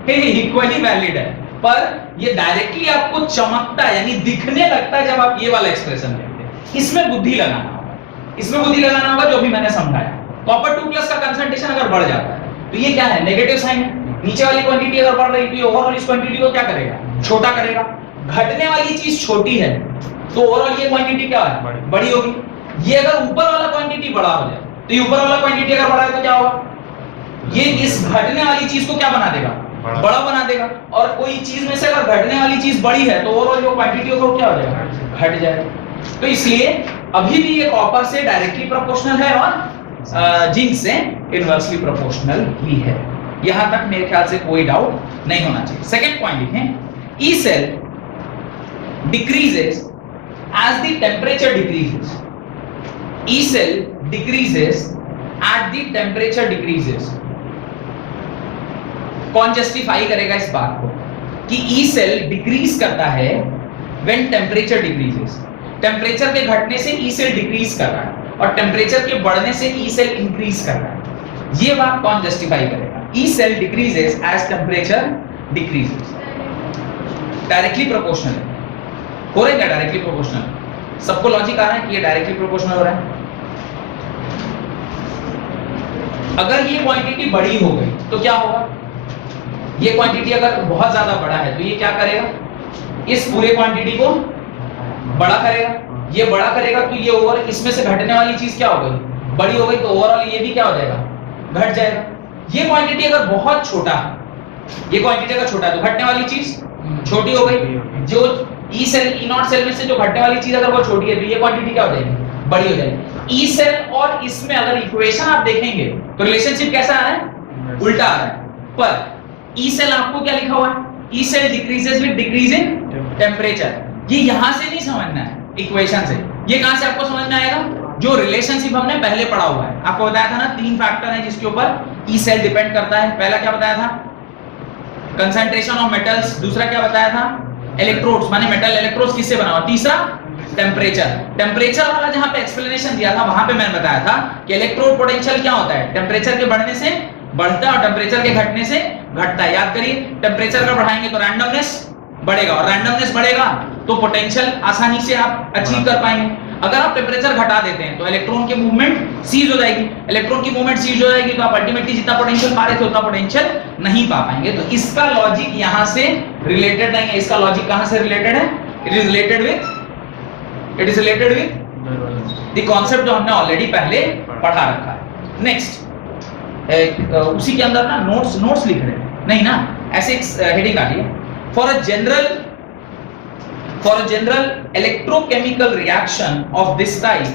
इक्वली वैलिड है, पर ये डायरेक्टली आपको चमकता है यानी दिखने लगता है जब आप ये वाला एक्सप्रेशन देखते हैं। इसमें बुद्धि लगाना होगा, इसमें बुद्धि लगाना होगा जो भी मैंने समझाया। कॉपर 2 प्लस का कंसंट्रेशन अगर बढ़ जाता है तो ये क्या है, नेगेटिव साइन है। नीचे वाली क्वांटिटी अगर बढ़ रही तो ये ओवरऑल इस क्वांटिटी को क्या करेगा, छोटा करेगा। घटने वाली चीज छोटी है तो ओवरऑल ये क्वांटिटी क्या है, बड़ी होगी। ये अगर ऊपर वाला क्वांटिटी बड़ा हो जाए तो ये ऊपर वाला क्वांटिटी अगर बड़ा है तो क्या होगा, ये इस घटने वाली चीज को क्या बना देगा, बड़ा बना देगा। और कोई चीज में से अगर घटने वाली चीज बड़ी है तो ओवरऑल जो क्वांटिटी होगा क्या हो जाएगा, घट जाएगा। तो इसलिए अभी भी ये कॉपर से डायरेक्टली प्रोपोर्शनल है और जिंक से इनवर्सली प्रोपोर्शनल ही है। यहां तक मेरे ख्याल से कोई डाउट नहीं होना चाहिए। सेकंड पॉइंट लिखें, E cell decreases as the temperature decreases. E cell decreases at the temperature decreases. कौन जस्टिफाई करेगा इस बात को कि E cell डिक्रीज करता है when temperature decreases. टेम्परेचर के घटने से E cell डिक्रीज कर रहा है और टेम्परेचर के बढ़ने से E cell इंक्रीज कर रहा है। ये बात कौन जस्टिफाई करेगा? E cell decreases as temperature decreases. Directly proportional है, हो रहा है डायरेक्टली प्रोपोर्शनल? सबको लॉजिक आ रहा है कि ये डायरेक्टली प्रोपोर्शनल हो रहा है। अगर ये क्वांटिटी बड़ी हो गई तो क्या होगा, ये क्वांटिटी अगर बहुत ज्यादा बड़ा है तो ये क्या करेगा, इस पूरे क्वांटिटी को बड़ा करेगा। ये बड़ा करेगा तो ये ओवर इसमें से घटने वाली चीज क्या हो गई, बड़ी हो गई, तो ओवरऑल ये भी क्या हो जाएगा, घट जाएगा। ये क्वांटिटी अगर बहुत छोटा, ये क्वांटिटी अगर छोटा है तो घटने वाली चीज छोटी हो गई। जो E cell, E not cell में से जो घटने वाली चीज अगर वो छोटी है तो ये क्वांटिटी क्या हो जाएगी, बड़ी हो जाएगी। ई सेल और इसमें अगर इक्वेशन आप देखेंगे तो रिलेशनशिप कैसा आ रहा है, उल्टा आ रहा है। पर ई सेल आपको क्या लिखा हुआ है, E cell decreases with decrease in temperature. ये यहां से नहीं समझना है इक्वेशन से, ये कहां से आपको समझ में आएगा, जो रिलेशनशिप हमने पहले पढ़ा हुआ है। आपको बताया था ना 3 फैक्टर हैं जिसके ऊपर ई सेल डिपेंड करता है। पहला क्या बताया था, कंसंट्रेशन ऑफ मेटल्स। दूसरा क्या बताया था, इलेक्ट्रोड्स, माने मेटल इलेक्ट्रोड्स किससे बना हुआ। तीसरा टेम्परेचर। टेम्परेचर वाला जहां पे एक्सप्लेनेशन दिया था वहां पे मैंने बताया था कि इलेक्ट्रोड पोटेंशियल क्या होता है, टेम्परेचर के बढ़ने से बढ़ता है और टेम्परेचर के घटने से घटता है। याद करिए, टेम्परेचर का बढ़ाएंगे तो रैंडमनेस बढ़ेगा और रैंडमनेस बढ़ेगा तो पोटेंशियल आसानी से आप अचीव कर पाएंगे। अगर आप टेम्परेचर घटा देते हैं तो इलेक्ट्रॉन की मूवमेंट सीज हो जाएगी। इलेक्ट्रॉन की मूवमेंट सीज हो जाएगी तो आप अल्टीमेटली जितना पोटेंशियल पा रहे थे उतना पोटेंशियल नहीं पा पाएंगे। तो इसका लॉजिक यहां से रिलेटेड नहीं है। इसका लॉजिक कहां से रिलेटेड है, it is related with the concept जो हमने ऑलरेडी पहले पढ़ा रखा है। नेक्स्ट, उसी के अंदर ना नोट्स लिख रहे हैं नहीं ना, ऐसे एक हेडिंग आ रही है, for a for a general electrochemical reaction of this type,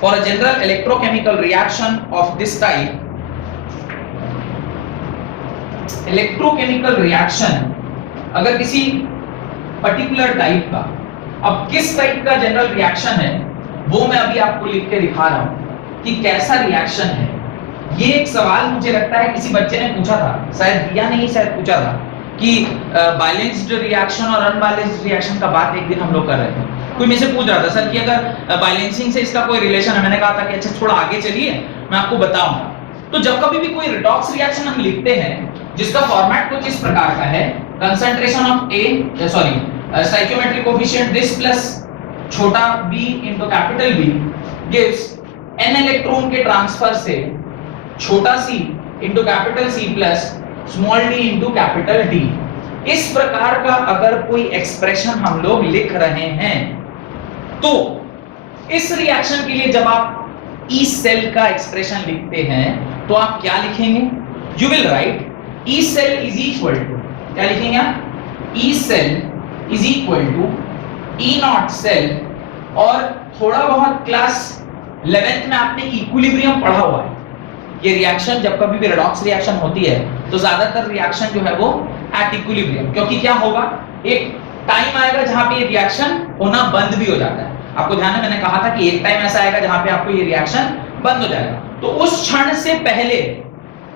for a general electrochemical reaction of this type, electrochemical reaction अगर किसी पर्टिकुलर टाइप का, अब किस टाइप का जनरल रिएक्शन है वो मैं अभी आपको लिख के दिखा रहा हूं कि कैसा रिएक्शन है। ये एक सवाल मुझे लगता है किसी बच्चे ने पूछा था, शायद दिया नहीं, शायद पूछा था कि बैलेंस्ड रिएक्शन और अनबैलेंस्ड रिएक्शन का बात एक दिन हम लोग कर रहे थे। कोई मुझसे पूछ रहा था सर कि अगर बैलेंसिंग से इसका कोई रिलेशन है, मैंने कहा था कि अच्छा थोड़ा आगे चलिए मैं आपको बताऊंगा। तो जब कभी भी कोई रिडॉक्स रिएक्शन हम लिखते हैं जिसका फॉर्मेट कुछ इस प्रकार का है, concentration of A sorry stoichiometric coefficient this plus छोटा b into capital B gives n electron के ट्रांसफर से छोटा c into capital C plus small d into capital D। इस प्रकार का अगर कोई एक्सप्रेशन हम लोग लिख रहे हैं तो इस रिएक्शन के लिए जब आप E सेल का एक्सप्रेशन लिखते हैं तो आप क्या लिखेंगे? You will write E cell is equal to, क्या लिखेंगे आप? E cell is equal to E naught cell, और थोड़ा बहुत क्लास 11th में आपने इक्विलिब्रियम पढ़ा हुआ है। ये रिएक्शन जब कभी भी रेडॉक्स रिएक्शन होती है तो ज्यादातर रिएक्शन जो है वो एट इक्विलिब्रियम, क्योंकि क्या होगा एक टाइम आएगा जहां पे ये रिएक्शन होना बंद भी हो जाता है। आपको ध्यान है मैंने कहा था कि एक टाइम ऐसा आएगा जहां पे आपको ये रिएक्शन बंद हो जाएगा, तो उस क्षण से पहले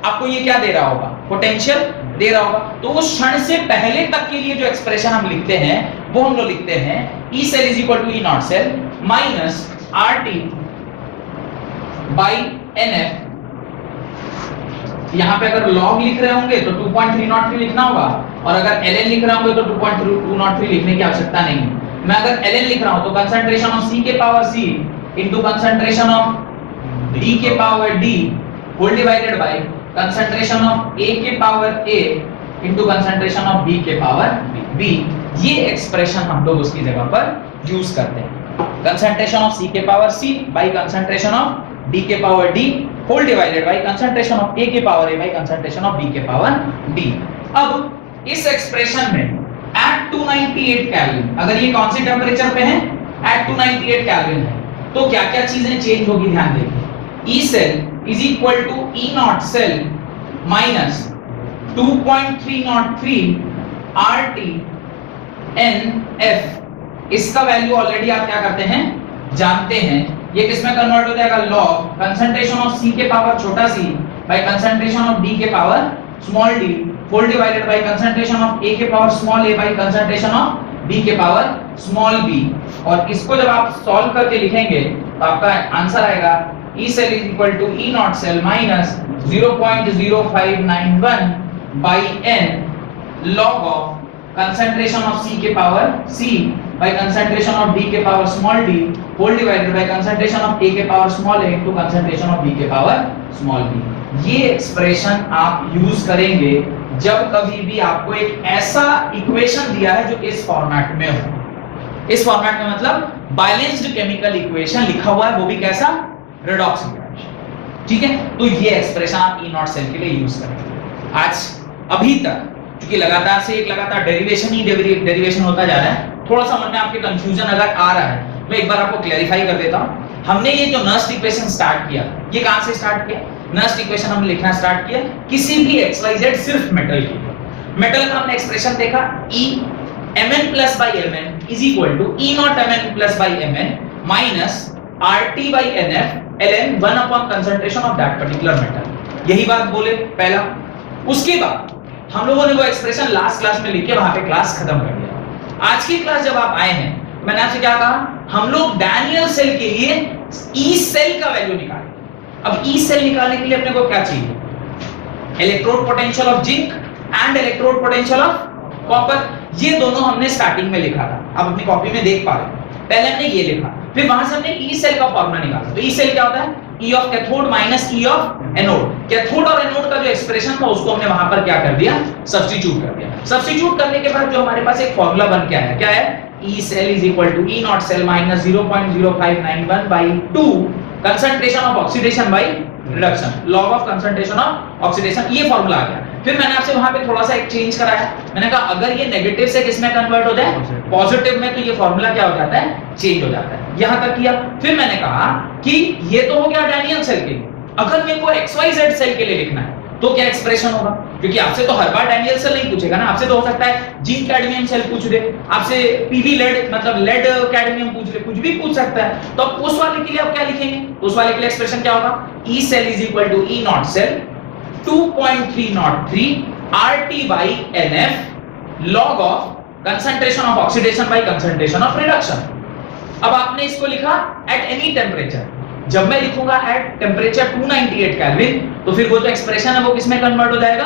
आपको ये क्या दे रहा होगा? पोटेंशियल दे रहा होगा। तो उस क्षण से पहले तक के लिए जो एक्सप्रेशन हम लिखते हैं वो हम लोग लिखते हैं E cell is equal to E naught cell minus RT by NF। यहाँ पे अगर log लिख रहे होंगे तो 2.303 लिखना होगा, और अगर ln लिख रहे होंगे तो 2.203 लिखने की आवश्यकता नहीं है। मैं अगर ln लिख रहा हूं तो कंसंट्रेशन ऑफ C के power C into concentration of D के power D whole divided by concentration of A के power A into concentration of B के पावर B। ये एक्सप्रेशन हम लोग उसकी जगह पर यूज करते हैं। कंसंट्रेशन ऑफ C के power C by concentration of D के power D whole divided by concentration of A के power A by concentration of B के पावर D। अब इस एक्सप्रेशन में एट 298 केल्विन, अगर ये कौन सी टेंपरेचर पे है? एट 298 केल्विन है, तो क्या क्या चीजें चेंज होगी ध्यान देखिए। E cell is equal to E naught cell minus 2.303 RT NF। इसका वैल्यू ऑलरेडी आप क्या करते हैं जानते हैं, ये किसमें कन्वर्ट हो जाएगा? लॉग कंसंट्रेशन ऑफ C के पावर छोटा c by concentration of D के power small d whole divided by concentration of A के power small a by concentration of B के पावर स्मॉल b। और इसको जब आप सॉल्व करके लिखेंगे तो आपका आंसर आएगा E cell is equal to E naught cell minus 0.0591 by n log of concentration of C के power C by concentration of D के power small d whole divided by concentration of A के power small a into concentration of B के power small b। ये expression आप use करेंगे जब कभी भी आपको एक ऐसा इक्वेशन दिया है जो इस फॉर्मेट में हो। इस फॉर्मेट में मतलब बैलेंस्ड केमिकल इक्वेशन लिखा हुआ है, वो भी कैसा? Redox equation. ठीक है, तो ये एक्सप्रेशन आप E नॉट सेल के लिए यूज करेंगे। आज अभी तक क्योंकि लगातार से एक लगातार डेरिवेशन होता जा रहा है, थोड़ा सा मन में आपके कंफ्यूजन अगर आ रहा है मैं एक बार आपको क्लैरिफाई कर देता हूं। हमने ये जो नर्स्ट इक्वेशन स्टार्ट किया, ये कहां से स्टार्ट किया? नर्स्ट इक्वेशन हमने लिखना स्टार्ट किया किसी भी XYZ सिर्फ मेटल के लिए। मेटल का हमने एक्सप्रेशन देखा E Mn plus by Mn is equal to E naught Mn plus by Mn minus RT by NF ln 1 upon concentration of that particular metal. यही बात बोले पहला। उसके बाद हम लोगों ने वो एक्सप्रेशन लास्ट क्लास में लिख के वहां पे क्लास खत्म कर दिया। आज की क्लास जब आप आए हैं मैंने आपसे क्या कहा? हम लोग डैनियल सेल के लिए E सेल का वैल्यू निकालेंगे। अब E सेल निकालने के लिए अपने को क्या चाहिए? Electrode potential of zinc and electrode potential of copper. ये दोनों हमने स्टार्टिंग में लिखा था, आप अपनी कॉपी में देख पा रहे हैं। पहले हमने ये लिखा, फिर वहां से हमने E सेल का फॉर्मूला निकाला। तो E सेल क्या होता है? E of cathode minus E of anode. Cathode और एनोड का जो एक्सप्रेशन था उसको हमने वहां पर क्या कर दिया? सब्स्टिट्यूट कर दिया। सब्स्टिट्यूट करने के बाद जो हमारे पास एक फॉर्मूला बन के आया, क्या है? E cell is equal to E naught cell minus 0.0591 by 2 concentration of oxidation by reduction, log of concentration of oxidation. ये फॉर्मूला आ गया। फिर मैंने आपसे वहां पे थोड़ा सा एक चेंज कराया, मैंने कहा अगर ये नेगेटिव से किस में कन्वर्ट हो जाए, पॉजिटिव में, तो ये फॉर्मूला क्या हो जाता है, चेंज हो जाता है। यहां तक किया। फिर मैंने कहा कि ये तो हो गया डैनियल सेल के लिए, अगर मेरे को XYZ सेल के लिए लिखना है तो क्या एक्सप्रेशन होगा, क्योंकि आपसे तो हर बार डैनियल सेल नहीं पूछेगा ना, आपसे तो हो सकता है जिंक कैडमियम सेल पूछ दे, आपसे पीवी लेड मतलब लेड कैडमियम पूछ ले, कुछ भी पूछ सकता है। तो अब उस वाले के लिए आप क्या लिखेंगे, उस वाले के लिए एक्सप्रेशन क्या होगा, E cell is equal to E naught cell 2.303 RT by NF log of concentration of oxidation by concentration of reduction। अब आपने इसको लिखा एट एनी टेम्परेचर, जब मैं लिखूंगा एट टेम्परेचर 298 केल्विन तो फिर वो जो एक्सप्रेशन है वो किसमें कन्वर्ट हो जाएगा,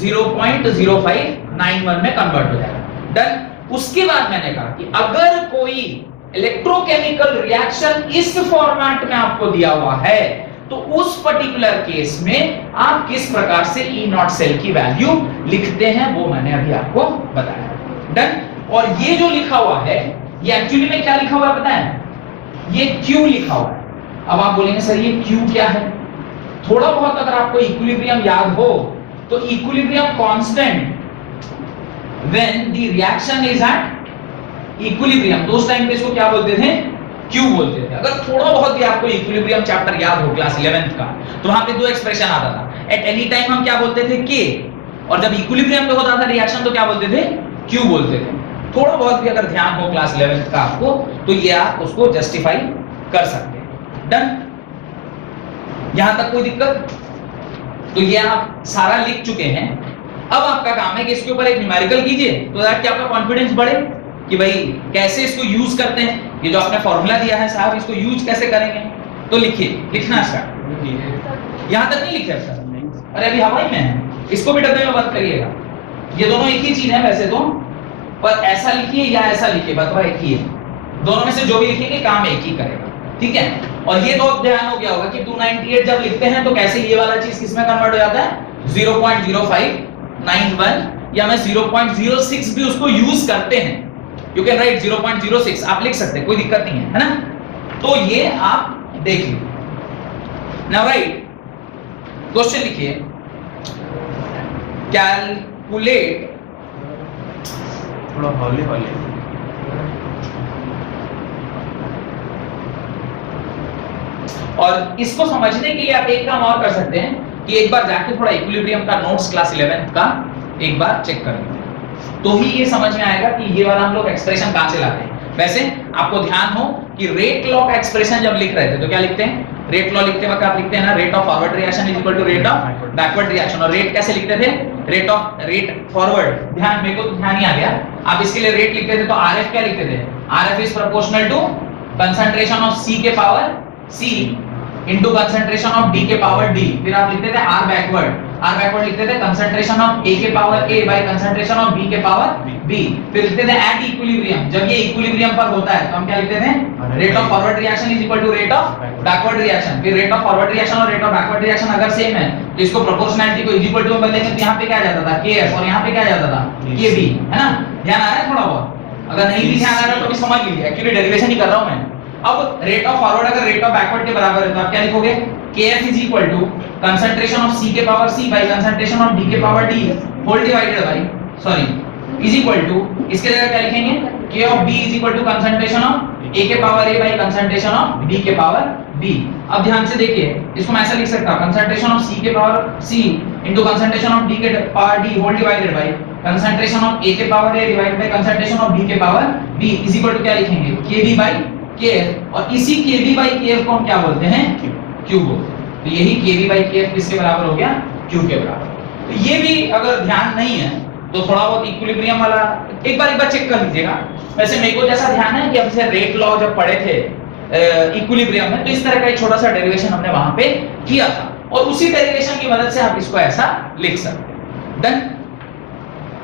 0.0591 में कन्वर्ट हो जाएगा। डन। उसके बाद मैंने कहा कि अगर कोई इलेक्ट्रोकेमिकल रिएक्शन इस फॉर्मेट में आपको दिया हुआ है तो उस पर्टिकुलर केस में आप किस प्रकार से E नॉट सेल की वैल्यू लिखते हैं वो मैंने अभी आपको बताया। डन। और ये जो लिखा हुआ है ये एक्चुअली में क्या लिखा हुआ है पता है, ये Q लिखा हुआ है। अब आप बोलेंगे सर ये Q क्या है, थोड़ा बहुत अगर आपको इक्विलिब्रियम याद हो तो equilibrium constant when the reaction is at equilibrium, तो उस टाइम पे इसको क्या बोलते थे, Q बोलते थे। अगर थोड़ा बहुत भी आपको इक्विलिब्रियम चैप्टर याद हो क्लास 11th का तो वहां पे दो एक्सप्रेशन आता था, एट एनी टाइम हम क्या बोलते थे K, और जब इक्विलिब्रियम पे होता था रिएक्शन तो क्या बोलते थे, Q बोलते थे। थोड़ा बहुत भी अगर ध्यान हो क्लास 11th का आपको तो ये आप उसको जस्टिफाई कर सकते हैं। डन। यहां तक कोई दिक्कत, तो ये आप सारा लिख चुके हैं। अब आपका काम है कि इसके ऊपर एक न्यूमेरिकल कीजिए तो ताकि आपका कॉन्फिडेंस बढ़े कि भाई कैसे इसको यूज करते हैं, ये जो आपने फॉर्मूला दिया है साहब इसको यूज कैसे करेंगे। तो लिखिए, लिखना स्टार्ट। यहां तक नहीं लिखे सर, अरे अभी हवाई में है, इसको भी डब्बे में बंद करिएगा। ये दोनों एक ही चीज है वैसे तो, पर ऐसा लिखिए या ऐसा लिखिए, बतवा एक ही है, दोनों में से जो भी लिखेंगे काम एक ही करेगा, ठीक है। और ये तो ध्यान हो गया होगा कि 298 जब लिखते हैं तो कैसे ये वाला चीज किसमें कन्वर्ट हो जाता है, 0.0591, या मैं 0.06 भी उसको यूज करते हैं, यू कैन राइट 0.06 आप लिख सकते हैं, कोई दिक्कत नहीं है ना। तो ये आप देख लीजिए। नाउ राइट, क्वेश्चन लिखिए, कैलकुलेट, थोड़ा हौले हौले, और इसको समझने के लिए आप एक काम और कर सकते हैं कि एक बार जाके थोड़ा इक्विलिब्रियम का नोट्स क्लास 11th का एक बार चेक कर लीजिए, तो ही ये समझ में आएगा कि ये वाला हम लोग एक्सप्रेशन कहां से लाते हैं। वैसे आपको ध्यान हो कि रेट लॉ का एक्सप्रेशन जब लिख रहे थे तो क्या लिखते हैं, रेट लॉ लिखते वक्त आप लिखते हैं ना, rate of forward reaction is equal to rate of backward reaction. और रेट कैसे लिखते थे, रेट फॉरवर्ड, ध्यान मेरे को तो ध्यान ही आ गया, आप इसके लिए रेट लिखते थे तो RF क्या लिखते थे, RF is proportional to concentration of C के power C into concentration of D के पावर D। फिर आप लिखते थे R बैकवर्ड लिखते थे कंसंट्रेशन ऑफ A के power A by concentration of B के पावर B। फिर लिखते थे एट इक्विलिब्रियम, जब ये इक्विलिब्रियम पर होता है तो हम क्या लिखते थे, rate of forward reaction is equal to rate of backward reaction. फिर रेट ऑफ फॉरवर्ड रिएक्शन और रेट ऑफ बैकवर्ड रिएक्शन अगर सेम है तो इसको प्रोपोर्शनैलिटी को इज इक्वल टू में बदलेंगे तो यहां पे क्या आ जाता था Kf, और यहां पे क्या आ जाता था Kb, है ना। ध्यान आ रहा है थोड़ा बहुत, अगर नहीं भी ध्यान आ रहा तो भी समझ लीजिए, एक्चुअली डेरिवेशन ही कर रहा हूं मैं। अब रेट ऑफ फॉरवर्ड अगर रेट ऑफ बैकवर्ड के बराबर है तो आप क्या लिखोगे, Kf is equal to concentration of C के power C by concentration of D के power D whole divided by is equal to, इसके जगह क्या लिखेंगे, K of B is equal to concentration of A के power A by concentration of D के power B। अब ध्यान से देखिए, इसको मैं ऐसा लिख सकता हूं, कंसंट्रेशन ऑफ C के power C into concentration of D के power D whole divided by concentration of A के power A divided by concentration of B के power B is equal to क्या लिखेंगे, Kb बाय Kf। और इसी Kb bye Kf को हम क्या बोलते हैं, Q बोलते हैं। तो यही Kb बाय Kf किसके बराबर हो गया, Q के बराबर। तो ये भी अगर ध्यान नहीं है तो थोड़ा बहुत इक्विलिब्रियम वाला एक बार चेक कर लीजिएगा। वैसे मेरे को जैसा ध्यान है कि हमसे रेट लॉ जब पढ़े थे इक्विलिब्रियम में तो इस तरह का एक छोटा सा डेरिवेशन हमने वहां पे किया था, और उसी डेरिवेशन की मदद से आप इसको ऐसा लिख सकते हैं। डन,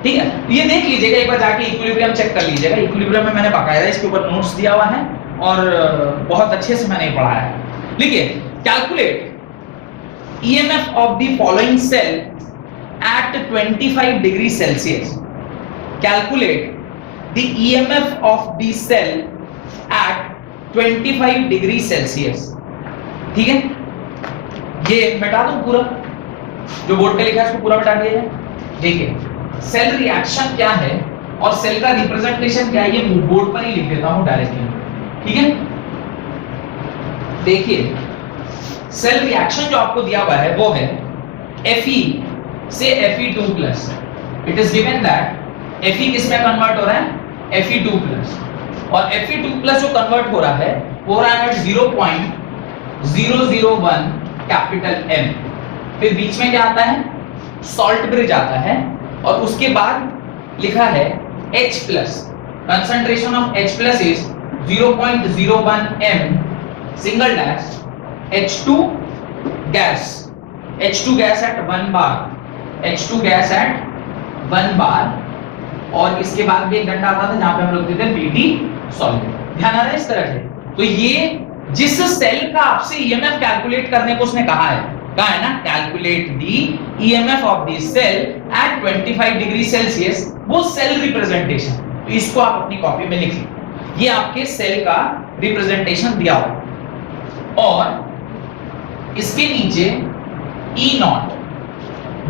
ठीक है। तो ये देख लीजिएगा, एक बार जाके इक्विलिब्रियम चेक कर लीजिएगा। इक्विलिब्रियम में मैंने बाकायदा इसके ऊपर नोट्स दिया हुआ है और बहुत अच्छे से मैंने पढ़ाया है। लिखिए, calculate EMF of the following cell at 25 degrees Celsius. Calculate the EMF of the cell at 25 degrees Celsius. ठीक है, ये मिटा दूं पूरा जो बोर्ड पे लिखा है इसको पूरा मिटा दिया जाए। देखिए सेल रिएक्शन क्या है और सेल का रिप्रेजेंटेशन क्या है, ये बोर्ड पर ही लिख देता हूं डायरेक्टली, ठीक है। देखिए सेल रिएक्शन जो आपको दिया हुआ है वो है Fe से Fe2+। It is given that Fe किस में कन्वर्ट हो रहा है, Fe2+, और Fe2+ जो कन्वर्ट हो रहा है वो हो रहा है 0.001 कैपिटल M। फिर बीच में क्या आता है, सॉल्ट ब्रिज आता है, और उसके बाद लिखा है H+, concentration of H+ is 0.01 M single dash H2 gas at 1 bar, H2 gas at 1 बार, और इसके बाद भी एक डंडा आता था जहां पे हम लोग देते थे Pt सॉल्वेंट। ध्यान आ रहा है इस तरह से। तो ये जिस सेल का आपसे ईएमएफ कैलकुलेट करने को उसने कहा है ना, calculate the EMF of the cell at 25 degree Celsius, वो सेल रिप्रेजेंटेशन। तो इसको आप अपनी कॉपी में लिख लीजिए, ये आपके सेल का रिप्रेजेंटेशन दिया हुआ, और इसके नीचे E0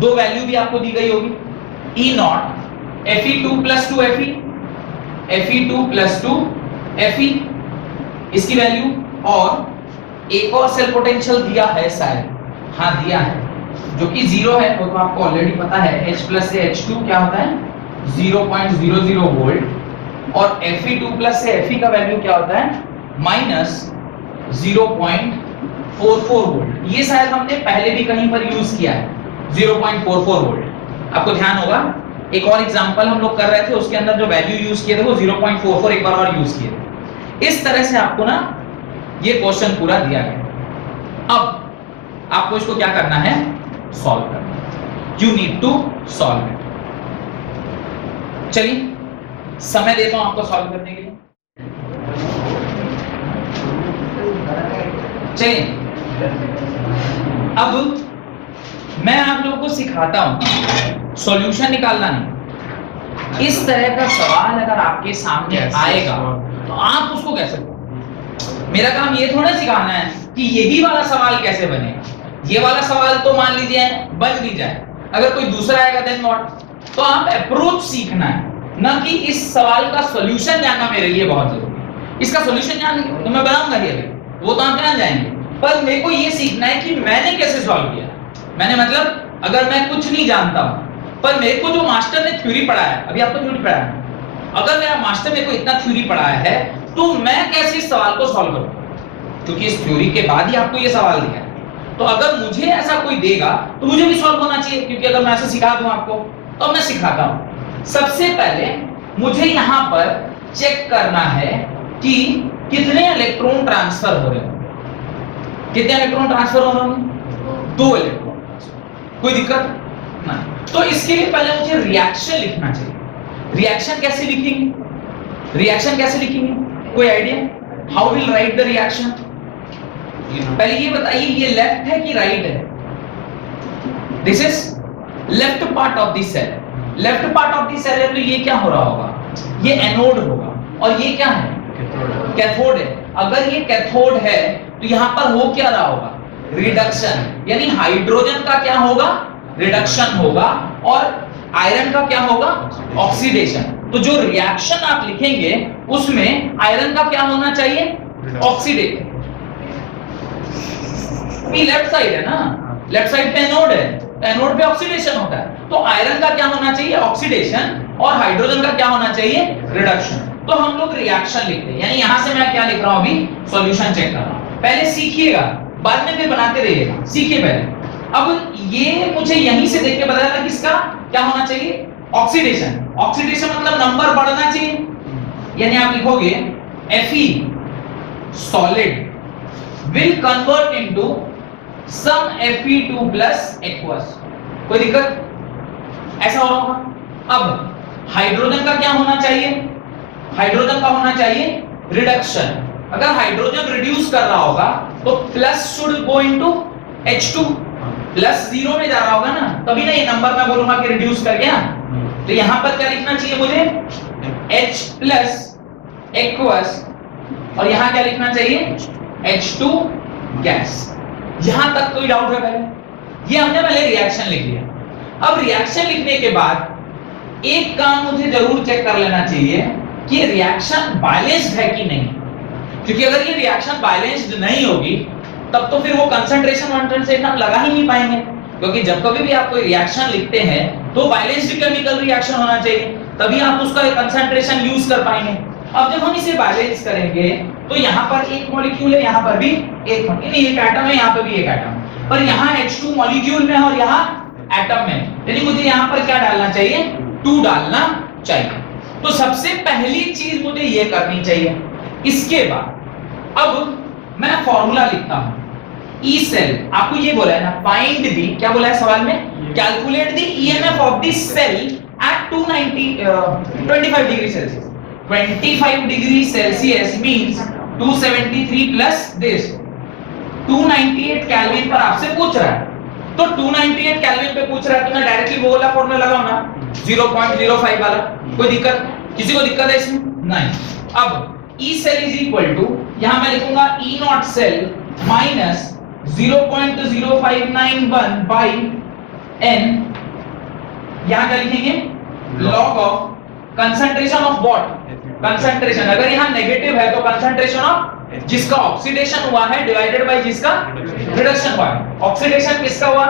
दो वैल्यू भी आपको दी गई होगी, E0 Fe2+2 Fe, Fe2+2 Fe इसकी वैल्यू, और एक और सेल पोटेंशियल दिया है शायद, हाँ दिया है, जो कि 0 है, वो तो आपको ऑलरेडी पता है, H+ से H2 क्या होता है 0.00 वोल्ट, और Fe2+ से Fe का वैल्यू क्या होता है -0.44 वोल्ट। ये शायद हमने पहले भी कहीं पर यूज किया है 0.44 वोल्ट, आपको ध्यान होगा। एक और एग्जांपल हम लोग कर रहे थे, उसके अंदर जो वैल्यू यूज किए थे वो 0.44 एक बार और यूज किए थे। इस तरह से आपको ना ये क्वेश्चन पूरा दिया गया। अब आपको इसको क्या करना है, सॉल्व करना है, you need to solve it. चलिए समय देता हूं आपको सॉल्व करने के लिए। चलिए अब मैं आप लोगों को सिखाता हूं सॉल्यूशन निकालना नहीं। इस तरह का सवाल अगर आपके सामने आएगा तो आप उसको कैसे करोगे। मेरा काम ये थोड़ा सिखाना है कि यही वाला सवाल कैसे बनेगा, ये वाला सवाल तो मान लीजिए बन भी जाए, अगर कोई दूसरा आएगा देन व्हाट। तो आप अप्रोच सीखना है, ना कि इस सवाल का सॉल्यूशन जानना मेरे लिए बहुत जरूरी है। इसका सॉल्यूशन जान तो मैं बनाऊंगा ही, वो तो आप जान जाएंगे, पर मेरे को ये सीखना है कि मैंने कैसे सॉल्व किया। मैंने मतलब अगर मैं कुछ नहीं जानता हूं, पर मेरे को जो मास्टर ने थ्योरी पढ़ाया, अभी आपको थ्योरी पढ़ाया, अगर मेरा मास्टर मेरे को इतना थ्योरी पढ़ाया है तो मैं कैसे इस सवाल को सॉल्व करूं, क्योंकि इस थ्योरी के बाद ही आपको ये सवाल दिया है। तो अगर मुझे ऐसा कोई देगा तो मुझे भी सॉल्व होना चाहिए, क्योंकि अगर मैं ऐसे सिखा दूं आपको तो मैं सिखाता हूं। सबसे पहले मुझे यहां पर चेक करना है कि कितने इलेक्ट्रॉन ट्रांसफर हो रहे हैं। कितने इलेक्ट्रॉन ट्रांसफर हो रहे हैं, 2 इलेक्ट्रॉन। कोई दिक्कत नहीं। तो इसके लिए पहले मुझे रिएक्शन लिखना चाहिए। रिएक्शन कैसे लिखेंगे, रिएक्शन कैसे लिखेंगे, कोई idea, how will write the reaction. पहले ये बताइए ये लेफ्ट है कि राइट है। This is left part of the cell, left part of the cell है, तो ये क्या हो रहा होगा, ये एनोड होगा, और ये क्या है, कैथोड है। अगर ये कैथोड है तो यहां पर हो क्या रहा होगा, रिडक्शन, यानी हाइड्रोजन का क्या होगा, रिडक्शन होगा, और आयरन का क्या होगा, ऑक्सीडेशन। तो जो रिएक्शन आप लिखेंगे उसमें आयरन का क्या होना चाहिए, ऑक्सीडेशन। ये लेफ्ट साइड है ना, लेफ्ट साइड पे एनोड है, एनोड पे ऑक्सीडेशन होता है, तो आयरन का क्या होना चाहिए, ऑक्सीडेशन, और हाइड्रोजन का क्या होना चाहिए, रिडक्शन। तो हम लोग रिएक्शन लिखते हैं, यानी यहां से मैं क्या लिख रहा हूं, अभी सॉल्यूशन चेक कर रहा हूं। पहले सीखिएगा, बाद में फिर बनाते रहिएगा, सीखिए पहले। अब ये मुझे यहीं से देख के बताया था किसका क्या होना चाहिए, ऑक्सीडेशन। ऑक्सीडेशन मतलब नंबर बढ़ना चाहिए, यानी आप लिखोगे Fe solid will convert into some Fe2+ aqueous। कोई दिक्कत, ऐसा हो रहा होगा। अब हाइड्रोजन का क्या होना चाहिए, हाइड्रोजन का होना चाहिए रिडक्शन। अगर हाइड्रोजन रिड्यूस कर रहा होगा तो plus should go into H2, plus 0 में जा रहा होगा ना, तभी ना ये नंबर मैं बोलूंगा कि रिड्यूस कर गया। तो यहां पर क्या लिखना चाहिए मुझे, H+ एक्वस, और यहां क्या लिखना चाहिए, H2 गैस। यहां तक कोई डाउट है पहले, ये हमने पहले रिएक्शन लिख लिया। अब रिएक्शन लिखने के बाद एक काम मुझे जरूर चेक कर लेना चाहिए कि रिएक्शन बैलेंस्ड है कि नहीं, क्योंकि अगर ये रिएक्शन बैलेंस्ड नहीं होगी तब तो फिर वो कंसंट्रेशन कॉन्सेंट्रेशन हम लगा ही नहीं पाएंगे, क्योंकि जब कभी भी आप कोई रिएक्शन लिखते हैं तो बैलेंस्ड केमिकल रिएक्शन होना चाहिए, तभी आप उसका कंसंट्रेशन यूज कर पाएंगे। अब जब हम इसे बैलेंस करेंगे तो यहाँ पर एक मॉलिक्यूल है, यहाँ पर भी एक एटम है, यहाँ पर भी एक एटम, पर यहाँ H2 मॉलिक्यूल में और यहाँ एटम में, यानी मुझे यहाँ पर क्या डालना चाहिए, 2 डालना चाहिए। तो सबसे पहली चीज मुझे ये करनी चाहिए। इसके बाद अब मैं फॉर्मूला लिखता हूं, ई सेल, आपको ये बोला है ना, फाइंड दी, क्या बोला है सवाल में, calculate the EMF of the cell at 25 degree Celsius. 25 degree Celsius means 273 plus this 298 kelvin पर आपसे पूछ रहा है, तो 298 केल्विन पे पूछ रहा है तो मैं डायरेक्टली वो वाला फॉर्मूला लगाऊं ना, 0.05 वाला। कोई दिक्कत, किसी को दिक्कत है इसमें? नहीं। अब E cell is equal to, यहां मैं लिखूंगा E naught cell minus 0.0591 by n, यहां क्या लिखेंगे, log of concentration of what, concentration, अगर यहां नेगेटिव है तो कंसंट्रेशन ऑफ जिसका ऑक्सीडेशन हुआ है डिवाइडेड बाय जिसका रिडक्शन हुआ है। ऑक्सीडेशन किसका हुआ,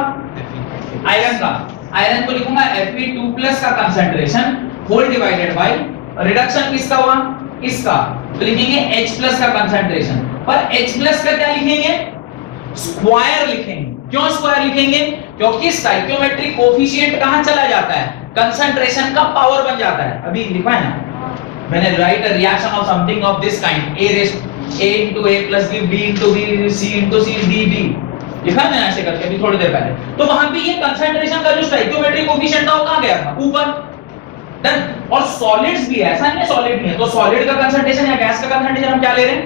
आयरन का, आयरन को लिखूंगा Fe2+ का concentration whole divided by reduction किसका हुआ, इसका, तो लिखेंगे H+ का कंसंट्रेशन, पर H+ का क्या लिखेंगे, स्क्वायर लिखेंगे। क्यों स्क्वायर लिखेंगे, क्योंकि स्टोइकियोमेट्रिक कोएफिशिएंट कहां चला जाता है, कंसंट्रेशन का पावर बन जाता है। अभी लिखा है ना, मैंने right a reaction of something of this kind, A into A plus B into B C into C D D, लिखा है ना ऐसे करके अभी थोड़ी देर पहले। तो वहां पे ये कंसंट्रेशन का जो स्टोइकियोमेट्रिक कोएफिशिएंट था वो कहां गया था, ऊपर। डन। और सॉलिड्स भी है, ऐसा नहीं है सॉलिड नहीं है, तो सॉलिड का कंसंट्रेशन या गैस का कंसंट्रेशन हम क्या ले रहे हैं,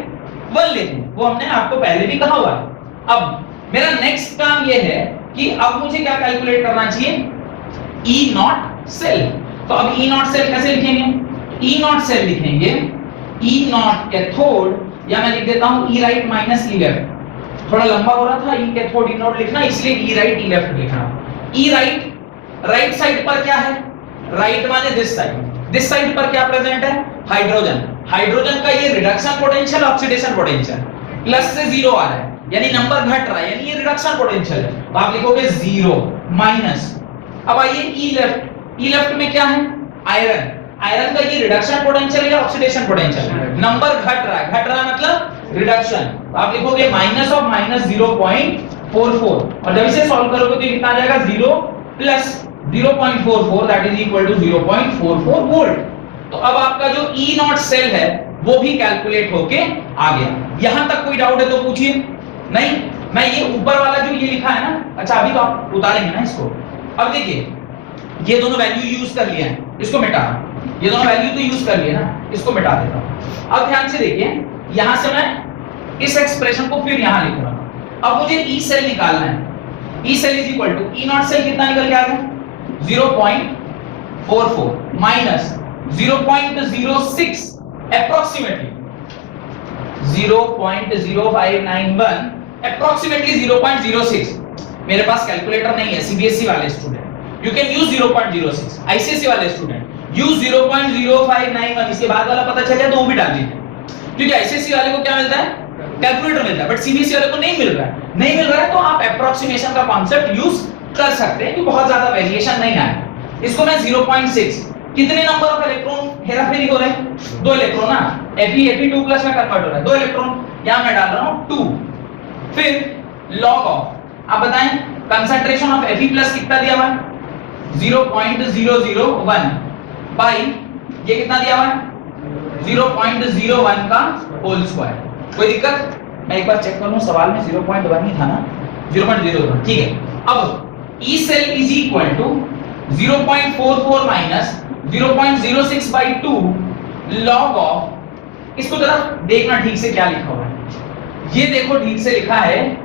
1 लेते हैं, वो हमने आपको पहले भी कहा हुआ है। अब मेरा नेक्स्ट काम ये है कि अब मुझे क्या कैलकुलेट करना चाहिए, E नॉट सेल। तो अब E नॉट सेल कैसे लिखेंगे, E नॉट सेल लिखेंगे E नॉट कैथोड, या मैं लिख देता हूं E right minus E left, थोड़ा लंबा हो रहा था E कैथोड E नॉट लिखना, इसलिए E राइट E लेफ्ट लिखना। E राइट, राइट साइड पर क्या है, राइट माने दिस साइड पर क्या प्रेजेंट है, हाइड्रोजन, हाइड्रोजन का ये reduction potential oxidation potential plus से 0 आ रहा है, यानी नंबर घट रहा है, यानी ये रिडक्शन पोटेंशियल है, तो आप लिखोगे 0 माइनस। अब आइए E लेफ्ट में क्या है, आयरन, आयरन का ये रिडक्शन पोटेंशियल या ऑक्सीडेशन पोटेंशियल, नंबर घट रहा है मतलब रिडक्शन, तो आप लिखोगे माइनस ऑफ माइनस 0.44, और जब इसे सॉल्व करोगे तो कितना आ जाएगा, 0 plus 0.44 that is equal to 0.44 volt. तो अब आपका जो E नॉट सेल है वो भी कैलकुलेट होके आ गया। यहां तक कोई डाउट है तो पूछिए। नहीं, मैं ये ऊपर वाला जो ये लिखा है ना, अच्छा अभी तो आप उतारेंगे ना इसको। अब देखिए ये दोनों वैल्यू यूज कर लिए हैं, इसको मिटा, ये दोनों वैल्यू तो यूज कर लिए ना, इसको मिटा देता हूं। अब ध्यान से देखिए, यहां से मैं इस एक्सप्रेशन को फिर यहां लिख रहा हूं। अब मुझे E सेल निकालना है, E cell is equal to E naught cell कितना निकल के आ गया, 0.44 माइनस 0.06 अप्रॉक्सीमेटली 0.0591 अप्रॉक्सीमेटली 0.06। मेरे पास कैलकुलेटर नहीं है, सीबीएसई वाले student you can use 0.06, ICSE वाले स्टूडेंट यूज 0.0591, इसके बाद वाला पता चल जाए तो वो भी डाल दीजिए, क्योंकि आईसीएसई वाले को क्या मिलता है, कैलकुलेटर मिलता है, बट सीबीएसई वाले को नहीं मिल रहा है। नहीं मिल रहा है तो आप अप्रॉक्सीमेशन का कॉन्सेप्ट यूज कर सकते हैं, क्योंकि बहुत ज्यादा वेरिएशन नहीं आया। इसको मैं 0.6, कितने नंबर ऑफ इलेक्ट्रॉन हेराफेरी हो रहे हैं, 2 इलेक्ट्रॉन ना, Fe2+ में कन्वर्ट हो रहा है, 2 इलेक्ट्रॉन, यहां मैं डाल रहा हूं 2। फिर लॉग ऑफ, आप बताएं कंसंट्रेशन ऑफ Fe+ कितना दिया हुआ है, 0.001 बाय ये कितना दिया हुआ है, 0.01 का होल स्क्वायर। कोई दिक्कत, मैं एक बार चेक कर लूं, सवाल में 0.1 ही था ना, 0.01, ठीक है। अब E cell is equal to 0.44 minus 0.06 by 2 log of, इसको जरा देखना ठीक से क्या लिखा हुआ है, ये देखो ठीक से लिखा है,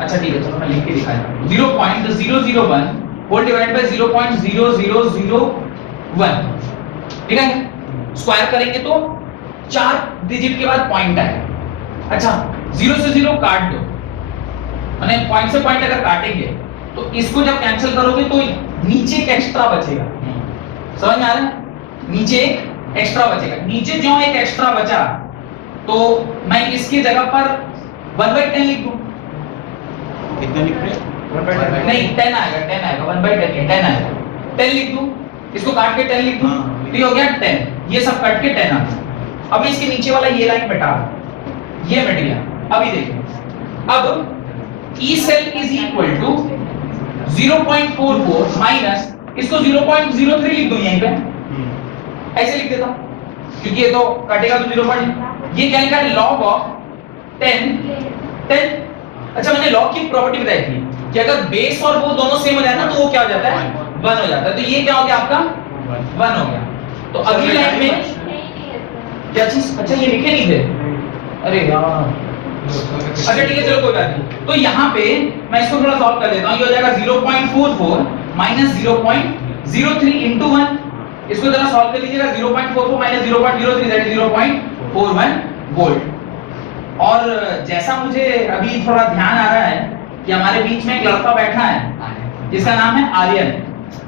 अच्छा ठीक है चलो मैं लिख के दिखाता हूं, 0.001 होल डिवाइड बाय 0.0001, ठीक है। स्क्वायर करेंगे तो 4 डिजिट के बाद पॉइंट आएगा। अच्छा 0 से 0 काट दो, माने पॉइंट से पॉइंट अगर काटेंगे तो इसको जब कैंसिल करोगे तो नीचे एक एक्स्ट्रा बचेगा, समझ में आ रहा है? नीचे एक एक्स्ट्रा बचेगा, नीचे जो एक एक्स्ट्रा बचा तो मैं इसकी जगह पर 1/10 लिख दूं। कितना लिख रहे हैं? नहीं 10 आएगा, 10 आएगा, 1/10 नहीं 10 आएगा, 10 लिख दूं, इसको काट के 10 लिख दूं, तो ये हो गया 10, ये सब कट के 10 आ गया। अब इसके नीचे वाला ये लाइन मिटा, ये मिट गया। अभी देखो, अब E cell is equal to 0.44 minus इसको 0.03 लिख दूं यहीं पे, ऐसे लिख देता हूं क्योंकि ये तो कटेगा तो 0. ये क्या लिखा है? log of 10. अच्छा, मैंने log की प्रॉपर्टी बताई थी कि अगर बेस और वो दोनों सेम हो जाए ना तो वो क्या हो जाता है? 1 हो जाता है। तो ये क्या हो गया आपका? 1 हो गया। तो अगली लाइन में क्या चीज? अच्छा, ये लिखे नहीं थे, अरे यार। अच्छा ठीक है, चलो कोई बात नहीं। तो यहाँ पे मैं इसको थोड़ा सॉल्व कर देता हूँ। ये हो जाएगा 0.44 माइनस 0.03 इंटू 1। इसको जरा सॉल्व कर लीजिएगा। 0.44 माइनस 0.03 दैट इज 0.41 वोल्ट। और जैसा मुझे अभी थोड़ा ध्यान आ रहा है कि हमारे बीच में एक लड़का बैठा है जिसका नाम है आर्यन।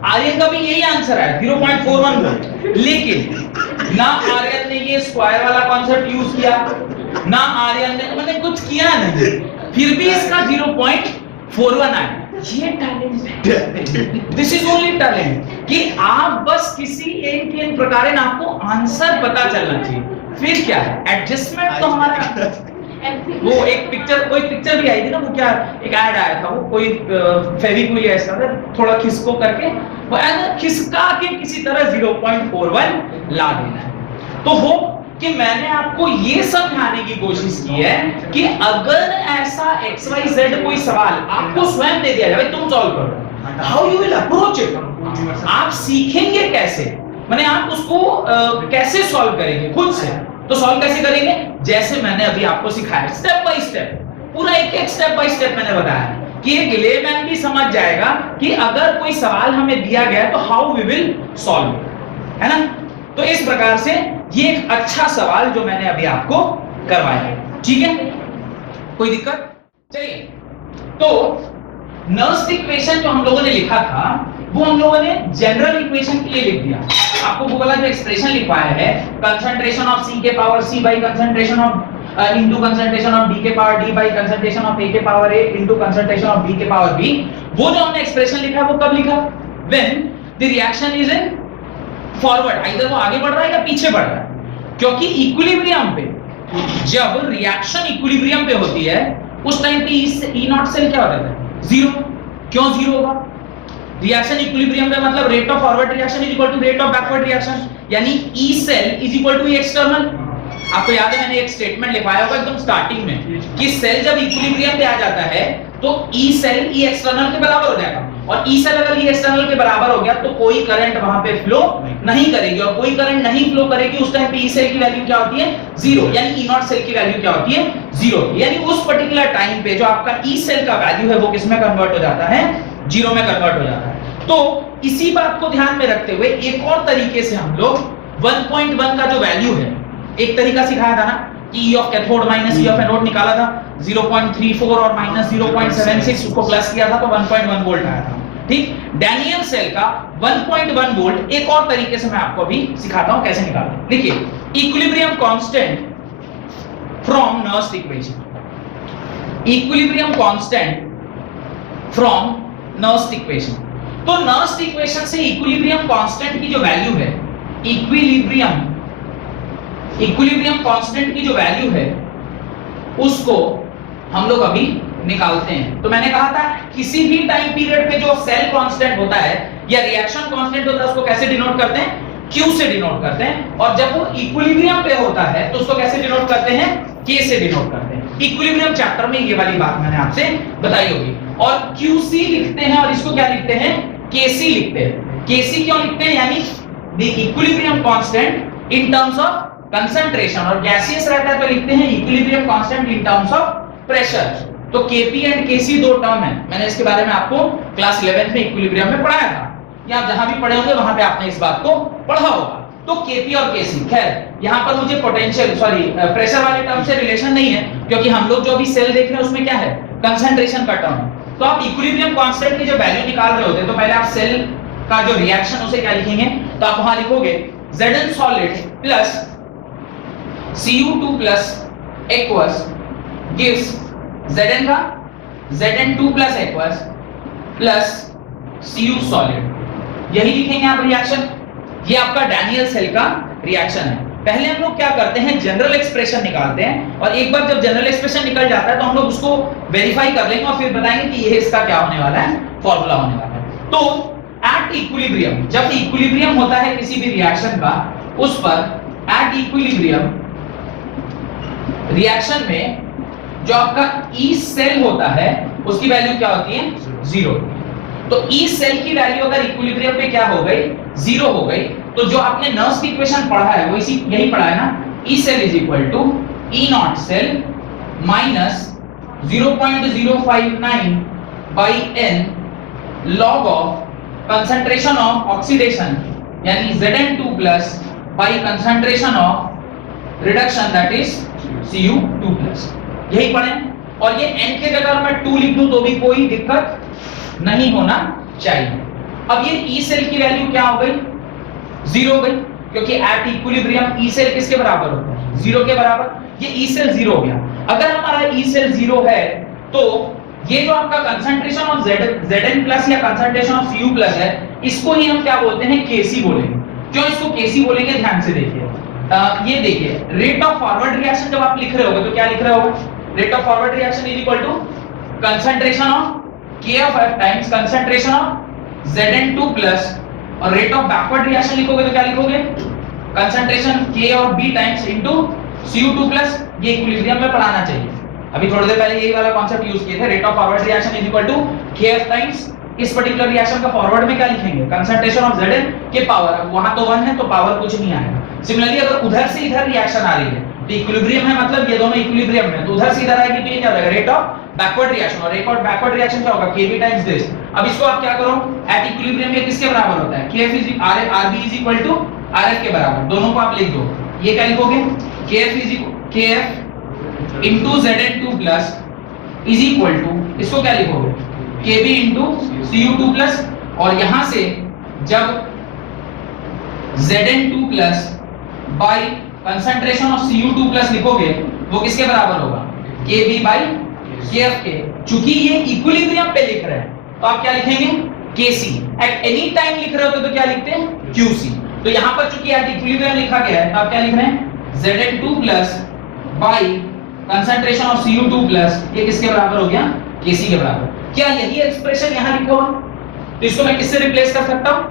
आर्यन का भी यही आंसर है 0.41 वोल्ट, लेकिन ना आर्यन ने ये स्क्वायर वाला कॉन्सेप्ट यूज किया, ना आर्यन ने मैंने कुछ किया नहीं, फिर भी इसका 0.41 आया। ये टैलेंट है, दिस इज ओनली टैलेंट कि आप बस किसी एक इन प्रकार आपको आंसर पता चलना चाहिए। फिर क्या है एडजस्टमेंट, तो हमारा वो एक पिक्चर, कोई पिक्चर भी आई थी ना, वो क्या एक ऐड आया था, वो कोई फेविक्विक ऐसा था, थोड़ा खिसको करके वो ऐसा खिसका के किसी तरह 0.41 ला देना है। तो हो कि मैंने आपको ये समझाने की कोशिश की है कि अगर ऐसा XYZ कोई सवाल आपको स्वयं दे दिया जाए, तुम सॉल्व करो, how you will approach it, आप सीखेंगे कैसे, माने आप उसको कैसे सॉल्व करेंगे खुद से। तो सॉल्व कैसे करेंगे? जैसे मैंने अभी आपको सिखाया, स्टेप बाय स्टेप, पूरा एक स्टेप बाय स्टेप मैंने बताया कि एक लेमैन भी समझ जाएगा कि अगर कोई सवाल हमें दिया गया तो हाउ वी विल सॉल्व, है ना। तो इस प्रकार से ये एक अच्छा सवाल जो मैंने अभी आपको करवाया, ठीक है, कोई दिक्कत? चलिए, तो नर्स इक्वेशन जो हम लोगों ने लिखा था वो हम लोगों ने जनरल इक्वेशन के लिए लिख दिया। आपको वो वाला जो एक्सप्रेशन लिखवाया है, कंसंट्रेशन ऑफ C के power C by concentration of into concentration of D के power D by concentration of A के power A into concentration of B के पावर B, वो जो हमने एक्सप्रेशन लिखा है वो कब लिखा? When the reaction is in forward, either वो आगे बढ़ रहा है या पीछे बढ़ रहा है, क्योंकि इक्विलिब्रियम पे जब रिएक्शन इक्विलिब्रियम पे होती है उस टाइम पे ई नॉट सेल क्या हो जाता है? जीरो। क्यों जीरो होगा? रिएक्शन इक्विलिब्रियम पे मतलब rate of forward reaction is equal to rate of backward reaction, यानी E cell is equal to E external. आपको याद है मैंने एक स्टेटमेंट लिखवाया होगा एकदम स्टार्टिंग में कि सेल जब इक्विलिब्रियम पे आ जाता है तो ई सेल ई एक्सटर्नल के बराबर हो जाएगा, और ई सेल अगर ई एक्सटर्नल के बराबर हो गया तो कोई करंट वहां पे फ्लो नहीं करेगी, और कोई करंट नहीं फ्लो करेगी उस टाइम पे ई सेल की वैल्यू क्या होती है? जीरो, यानी ई नॉट सेल की वैल्यू क्या होती है? जीरो। यानी उस पर्टिकुलर टाइम पे जो आपका ई सेल का वैल्यू है वो किस में कन्वर्ट हो जाता है? जीरो में कन्वर्ट हो जाता है। तो इसी बात को ध्यान में रखते हुए एक और तरीके से हम लोग 1.1 का जो वैल्यू है, एक तरीका सिखाया था ना कि E of cathode minus E of anode निकाला था, 0.34 और माइनस 0.76 उसको प्लस किया था तो 1.1 वोल्ट आया था, ठीक। डैनियल सेल का 1.1 वोल्ट एक और तरीके से मैं आपको अभी सिखाता हूं कैसे निकालना। देखिए, equilibrium constant from Nernst equation, equilibrium constant from Nernst equation. तो नर्स इक्वेशन से इक्विलिब्रियम कांस्टेंट की जो वैल्यू है, इक्विलिब्रियम कांस्टेंट की जो वैल्यू है उसको हम लोग अभी निकालते हैं। तो मैंने कहा था किसी भी टाइम पीरियड पे जो सेल कांस्टेंट होता है या रिएक्शन कांस्टेंट होता है उसको कैसे डिनोट करते हैं? Q से डिनोट करते हैं, और जब वो इक्विलिब्रियम पे होता है तो उसको कैसे डिनोट करते हैं? K से डिनोट करते हैं। इक्विलिब्रियम चैप्टर में ये वाली बात मैंने आपसे बताई होगी। और QC लिखते हैं और इसको क्या लिखते हैं? KC लिखते हैं। KC क्यों लिखते हैं? यानी the equilibrium constant in terms of concentration, और गैसियस रहता है तो लिखते हैं equilibrium constant in terms of pressure. तो Kp एंड Kc दो टर्म है, मैंने इसके बारे में आपको क्लास 11 में इक्विलिब्रियम में पढ़ाया था, या आप जहां भी पढ़े होंगे वहां पे आपने इस बात को पढ़ा होगा। तो Kp और Kc, खैर यहां पर मुझे पोटेंशियल प्रेशर वाले टर्म से रिलेशन नहीं है, क्योंकि हम लोग जो अभी सेल देख रहे हैं उसमें क्या है? कंसंट्रेशन का टर्म। तो आप इक्विलिब्रियम कांस्टेंट की जब वैल्यू निकाल रहे होते हैं तो पहले आप सेल का जो रिएक्शन उसे क्या लिखेंगे, तो आप वहां लिखोगे Zn solid plus Cu2 plus aqueous gives Zn का Zn2 plus aqueous plus Cu solid, यही लिखेंगे आप रिएक्शन। ये आपका डैनियल सेल का रिएक्शन है। पहले हम लोग क्या करते हैं, जनरल एक्सप्रेशन निकालते हैं, और एक बार जब जनरल एक्सप्रेशन निकल जाता है तो हम लोग उसको वेरीफाई कर लेंगे और फिर बताएंगे कि ये इसका क्या होने वाला है, फॉर्मूला होने वाला है। तो एट इक्विलिब्रियम, जब इक्विलिब्रियम होता है किसी भी रिएक्शन का, उस पर एट इक्विलिब्रियम रिएक्शन में जो आपका ई सेल होता है उसकी वैल्यू क्या होती है, 0। तो ई सेल की वैल्यू अगर इक्विलिब्रियम पे क्या हो गई, 0 हो गई, तो जो आपने नर्स की इक्वेशन पढ़ा है वो इसी यही पढ़ा है ना, E cell is equal to E not cell minus 0.059 by n log of concentration of oxidation यानी Zn2 plus by concentration of reduction that is Cu2 plus, यही पढ़े। और ये n के जगह मैं 2 लिख दूं तो भी कोई दिक्कत नहीं होना चाहिए। अब ये ई सेल की वैल्यू क्या हो गई, 0 हो गई, क्योंकि एट इक्विलिब्रियम ई सेल किसके बराबर होता है, 0 के बराबर। ये ई सेल 0 हो गया। अगर हमारा ई सेल 0 है तो ये जो आपका कंसंट्रेशन ऑफ Zn प्लस या कंसंट्रेशन ऑफ Cu प्लस है, इसको ही हम क्या बोलते हैं, Kc बोलेंगे। क्यों इसको Kc बोलेंगे, ध्यान से देखिए। ये देखिए, रेट ऑफ फॉरवर्ड रिएक्शन जब आप लिख रहे होगे तो क्या लिख रहे होगे, rate of forward reaction is equal to concentration of K of F times concentration of Zn2 plus, और रेट ऑफ बैकवर्ड रिएक्शन लिखोगे तो क्या लिखोगे, कंसंट्रेशन K और B times into Cu2 plus. ये इक्विलिब्रियम में पढ़ाना चाहिए। अभी थोड़ी देर पहले यही वाला कांसेप्ट यूज किए थे, rate of forward reaction is equal to Kf times, इस पर्टिकुलर रिएक्शन का फॉरवर्ड में क्या लिखेंगे, कंसंट्रेशन ऑफ Zn के पावर, वहां तो 1 है तो पावर कुछ नहीं आएगा। सिमिलरली अगर उधर से इधर रिएक्शन आ रही है तो इक्विलिब्रियम है, मतलब ये दोनों इक्विलिब्रियम में, तो उधर से इधर आएगी तो ये क्या हो जाएगा, रेट ऑफ बैकवर्ड रिएक्शन। और रेट ऑफ बैकवर्ड रिएक्शन क्या होगा, Kb टाइम्स दिस। अब इसको आप क्या करो, एट इक्विलिब्रियम में किसके बराबर होता है, Kf is Rb is equal to Rf के बराबर, दोनों को आप लिख दो। ये क्या लिखोगे, Kf is Kf into Zn2 plus is equal to, इसको क्या लिखोगे, Kb इनटू Cu2 प्लस, और यहां से जब Zn2 plus by concentration of Cu2 plus लिखोगे वो किसके बराबर होगा, Kb बाय Kf के। चूंकि ये इक्विलिब्रियम पे लिख रहे हैं तो आप क्या लिखेंगे, Kc। एट एनी टाइम लिख रहे होते तो क्या लिखते हैं, Qc। तो यहां पर चूंकि एट इक्विलिब्रियम लिखा गया है तो आप क्या लिख रहे हैं, Zn2 plus by concentration of Cu2 plus, ये किसके बराबर हो गया, Kc के बराबर। क्या यही एक्सप्रेशन यहां लिखा हुआ, तो इसको मैं किससे रिप्लेस कर सकता हूं,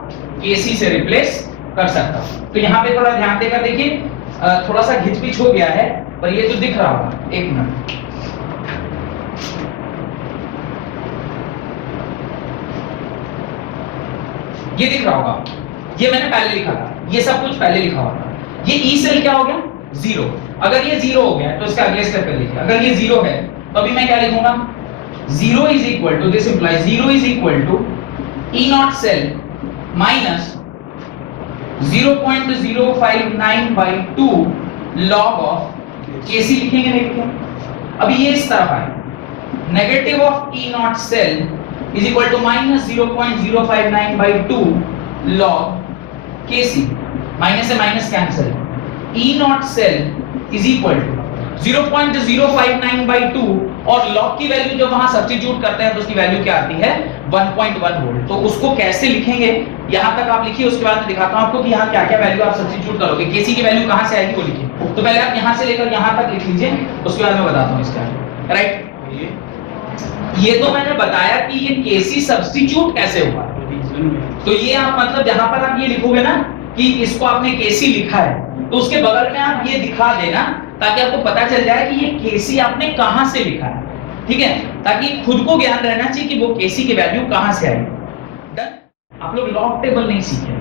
Kc से रिप्लेस कर सकता हूं। तो यहां पे थोड़ा ध्यान देकर देखिए, थोड़ा सा घिच-पिच हो गया है, पर ये जो दिख रहा होगा, एक मिनट, ये दिख रहा होगा, ये मैंने पहले लिखा था, ये सब कुछ पहले लिखा हुआ था। ये ई सेल क्या हो गया, 0। अगर ये 0 हो गया तो इसका अगले स्टेप पे देखिए, अगर ये 0 है तो अभी मैं क्या लिखूंगा, 0 is equal to, this implies 0 is equal to E not cell minus 0.059 by 2 log of Kc लिखेंगे। देखिए अभी ये इस तरफ आए, negative of E not cell is equal to minus 0.059 by 2 log Kc, minus से minus cancel, E not cell is equal to 0.059 by 2, और log की वैल्यू जब वहां सब्स्टिट्यूट करते हैं तो उसकी वैल्यू क्या आती है, 1.1 वोल्ट। तो उसको कैसे लिखेंगे, यहां तक आप लिखिए, उसके बाद मैं दिखाता हूं आपको कि यहां क्या क्या वैल्यू आप सब्स्टिट्यूट करोगे, Kc की वैल्यू कहां से आएगी वो लिखिए। तो पहले आप यहां से लेकर यहां तक लिख लीजिए, उसके बाद मैं बताता हूं इसका, राइट। ये तो मैंने बताया कि ये Kc सब्स्टिट्यूट कैसे हुआ, तो ये आप मतलब जहां पर आप ये लिखोगे ना कि इसको आपने Kc लिखा है, तो उसके बगल में आप ये दिखा देना ताकि आपको पता चल जाए कि ये Kc आपने कहां से लिखा है, ठीक है, ताकि खुद को ज्ञान रहना चाहिए कि वो Kc की वैल्यू कहां से आई। डन। आप लोग लॉग टेबल नहीं सीखे,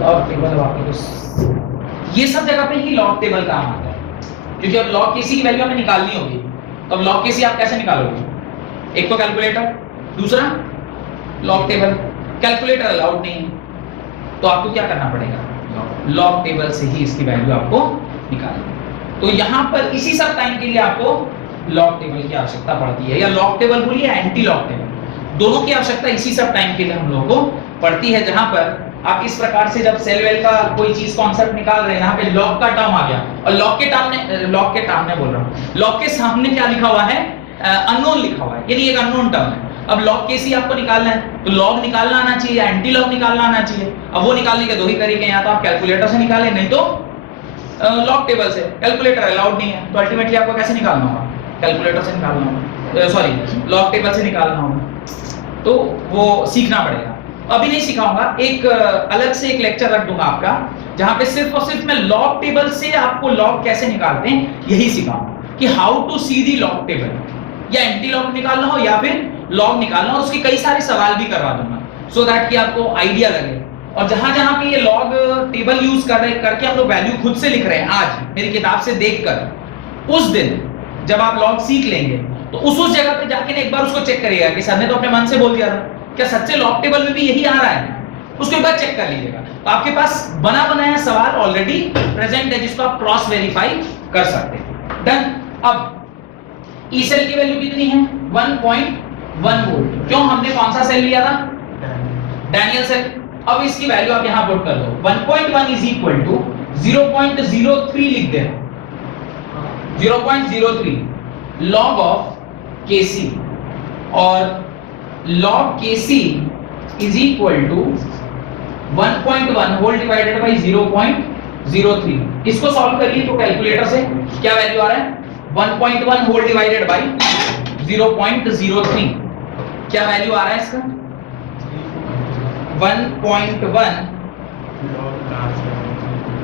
लॉग टेबल आप लोग ये सब जगह पे ही लॉग टेबल काम आता है, क्योंकि अब लॉग Kc की वैल्यू हमें निकालनी होगी। तो अब लॉग Kc आप कैसे निकालोगे, एक तो कैलकुलेटर, दूसरा लॉग टेबल। कैलकुलेटर अलाउड नहीं है तो आपको क्या करना पड़ेगा, लॉग टेबल से ही इसकी वैल्यू आपको निकालनी है। तो यहां पर इसी सब टाइम के लिए आपको लॉग टेबल की आवश्यकता पड़ती है, या लॉग टेबल बोलिए एंटी लॉग टेबल, दोनों की आवश्यकता इसी सब टाइम के लिए हम लोगों को पड़ती है, जहां पर आप इस प्रकार से जब सेल वेल का कोई चीज कॉन्सेप्ट निकाल रहे हैं, यहाँ पे लॉग का टर्म आ गया और लॉग के टर्म में बोल रहा हूँ, लॉग के सामने क्या लिखा हुआ है, अननोन लिखा हुआ है, यानी एक अननोन टर्म है। अब लॉग केसी आपको निकालना है तो लॉग निकालना आना चाहिए या एंटी लॉग निकालना आना चाहिए। अब वो निकालने के दो ही तरीके हैं, या तो आप कैलकुलेटर से निकालें, नहीं तो लॉग टेबल से। कैलकुलेटर अलाउड नहीं है तो अल्टीमेटली आपको कैसे निकालना होगा, कैलकुलेटर से निकालना होगा, सॉरी लॉग टेबल से निकालना होगा, तो वो सीखना पड़ेगा। अभी नहीं सिखाऊंगा, एक अलग से एक लेक्चर रख दूंगा आपका, जहां पे सिर्फ और सिर्फ मैं लॉग टेबल से आपको लॉग कैसे निकालते हैं यही सिखाऊंगा, कि how to see the log table, या एंटी लॉग निकालना हो या फिर लॉग निकालना, और उसके कई सारे सवाल भी करवा दूंगा, सो दैट कि आपको आइडिया लगे। और जहां जहां पे ये लॉग टेबल यूज करके हम लोग वैल्यू खुद से लिख रहे हैं, आज मेरी किताब से देखकर, उस दिन जब आप लॉग सीख लेंगे तो उस जगह पे जाके एक बार उसको चेक करिएगा कि सर ने तो अपने मन से बोल दिया था, क्या सच्चे लॉग टेबल में भी यही आ रहा है, उसको एक बार चेक कर लीजिएगा। तो आपके पास बना बनाया सवाल ऑलरेडी प्रेजेंट है, जिसको आप क्रॉस वेरीफाई कर सकते हैं। डन। अब ई सेल की वैल्यू कितनी है, 1.1 वोल्ट। क्यों, हमने कौन सा सेल लिया था, डैनियल सेल। अब इसकी वैल्यू आप यहां पुट कर दो, 1.1 इज इक्वल टू 0.03 लिख दे, 0.03 log ऑफ KC, और log KC is equal to 1.1 whole divided by 0.03। इसको सॉल्व करिए तो कैलकुलेटर से क्या वैल्यू आ रहा है, 1.1 होल डिवाइडेड बाय 0.03, क्या वैल्यू आ रहा है इसका, 1.1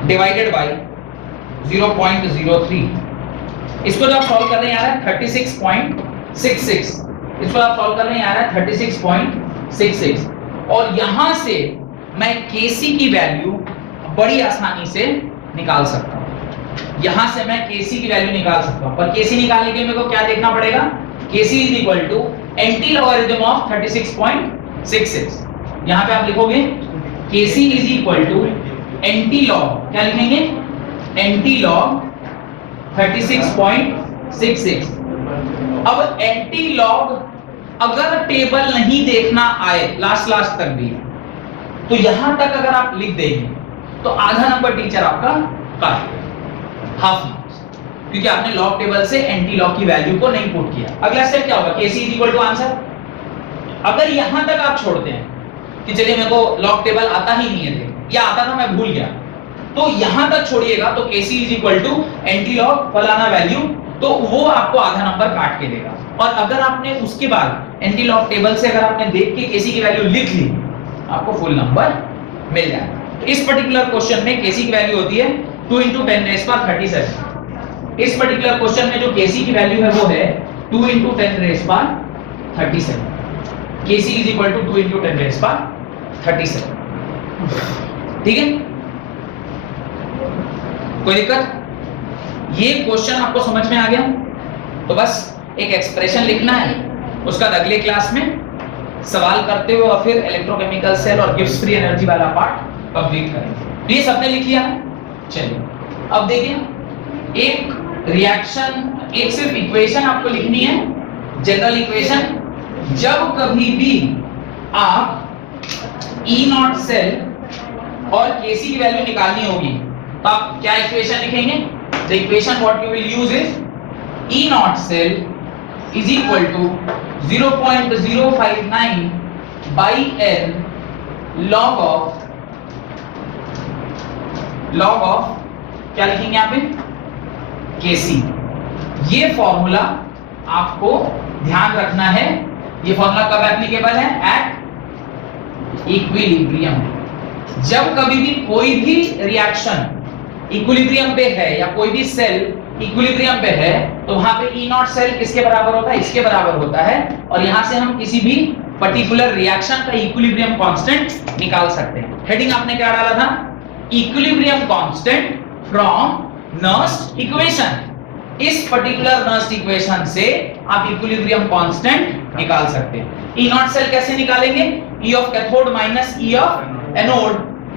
डिवाइडेड बाय 0.03। इसको जब आप सॉल्व कर रहे हैं आ रहा है 36.66, इसको आप सॉल्व कर रहे हैं आ रहा है 36.66, और यहां से मैं KC की वैल्यू बड़ी आसानी से निकाल सकता हूं, यहां से मैं KC की वैल्यू निकाल सकता हूं। पर KC निकालने के लिए मेरे को क्या देखना पड़ेगा, KC is equal to antilogarithm of 36.66। यहां पे आप लिखोगे KC is equal to antilog, क्या लिखेंगे, एंटी लॉग 36.66। अब एंटी लॉग अगर टेबल नहीं देखना आए लास्ट तक भी, तो यहां तक अगर आप लिख देंगे तो आधा नंबर टीचर आपका काट देगा, हाफ मार्क्स, क्योंकि आपने लॉग टेबल से एंटी लॉग की वैल्यू को नहीं पुट किया। अगला स्टेप क्या होगा, KC is equal to answer. अगर यहां तक आप छोड़ते हैं कि चलिए मेरे को लॉग टेबल आता ही नहीं है, या आता था मैं भूल गया, तो यहां तक छोड़िएगा तो KC is equal to antilog फलाना वैल्यू, तो वो आपको आधा नंबर काट के देगा। और अगर आपने उसके बाद एंटी लॉग टेबल से अगर आपने देख के KC की वैल्यू लिख ली, आपको फुल नंबर मिल जाएगा। तो इस पर्टिकुलर क्वेश्चन में KC की वैल्यू होती है 2 × 10⁻37। इस पर्टिकुलर क्वेश्चन में जो KC की वैल्यू है वो है 2 × 10⁻37। KC is equal to 2 × 10⁻37। ठीक है, कोई दिक्कत, ये क्वेश्चन आपको समझ में आ गया, तो बस एक एक्सप्रेशन लिखना है, उसका अगले क्लास में सवाल करते हुए और फिर इलेक्ट्रोकेमिकल सेल और गिब्स फ्री एनर्जी वाला पार्ट कंप्लीट करेंगे। तो ये सबने लिख लिया, चलिए अब देखिए एक रिएक्शन, एक सिर्फ इक्वेशन आपको लिखनी है, जनरल इक्वेशन। जब कभी भी आप E0 सेल और KC की वैल्यू निकालनी होगी तो आप क्या इक्वेशन लिखेंगे, the equation what you will use is E0 cell is equal to 0.059 by L log of क्या लिखेंगे यहाँ पे, KC। ये फॉर्मूला आपको ध्यान रखना है, ये फॉर्मूला कब एप्लीकेबल है, एट इक्विलिब्रियम। जब कभी भी कोई भी रिएक्शन इक्विलिब्रियम पे है या कोई भी सेल इक्विलिब्रियम पे है, तो वहां पे E0 सेल किसके बराबर होता है, इसके बराबर होता है, और यहां से हम किसी भी पर्टिकुलर रिएक्शन का इक्विलिब्रियम कांस्टेंट निकाल सकते हैं। हेडिंग आपने क्या डाला था, equilibrium constant from Nernst equation. इस पर्टिकुलर नर्स्ट इक्वेशन से आप इक्विलिब्रियम कांस्टेंट निकाल सकते हैं। E0 सेल कैसे निकालेंगे, E of cathode minus E of anode.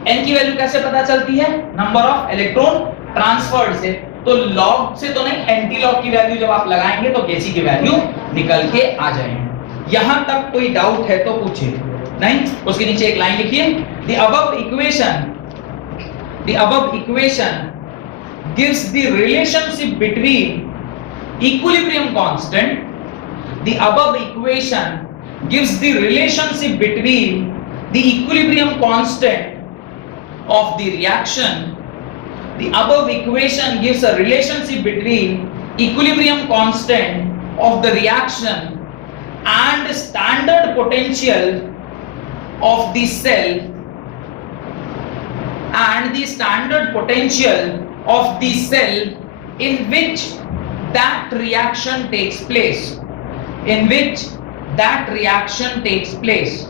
n की वैल्यू कैसे पता चलती है, नंबर ऑफ इलेक्ट्रॉन ट्रांसफर्ड से। तो लॉग से तो नहीं, एंटी लॉग की वैल्यू जब आप लगाएंगे तो केसी की वैल्यू निकल के आ जाएगी। यहां तक कोई डाउट है तो पूछिए, नहीं? उसके नीचे एक लाइन लिखिए, the above equation gives the relationship between equilibrium constant. The above equation gives the relationship between the equilibrium constant of the reaction. The above equation gives a relationship between equilibrium constant of the reaction and standard potential of the cell in which that reaction takes place. In which that reaction takes place.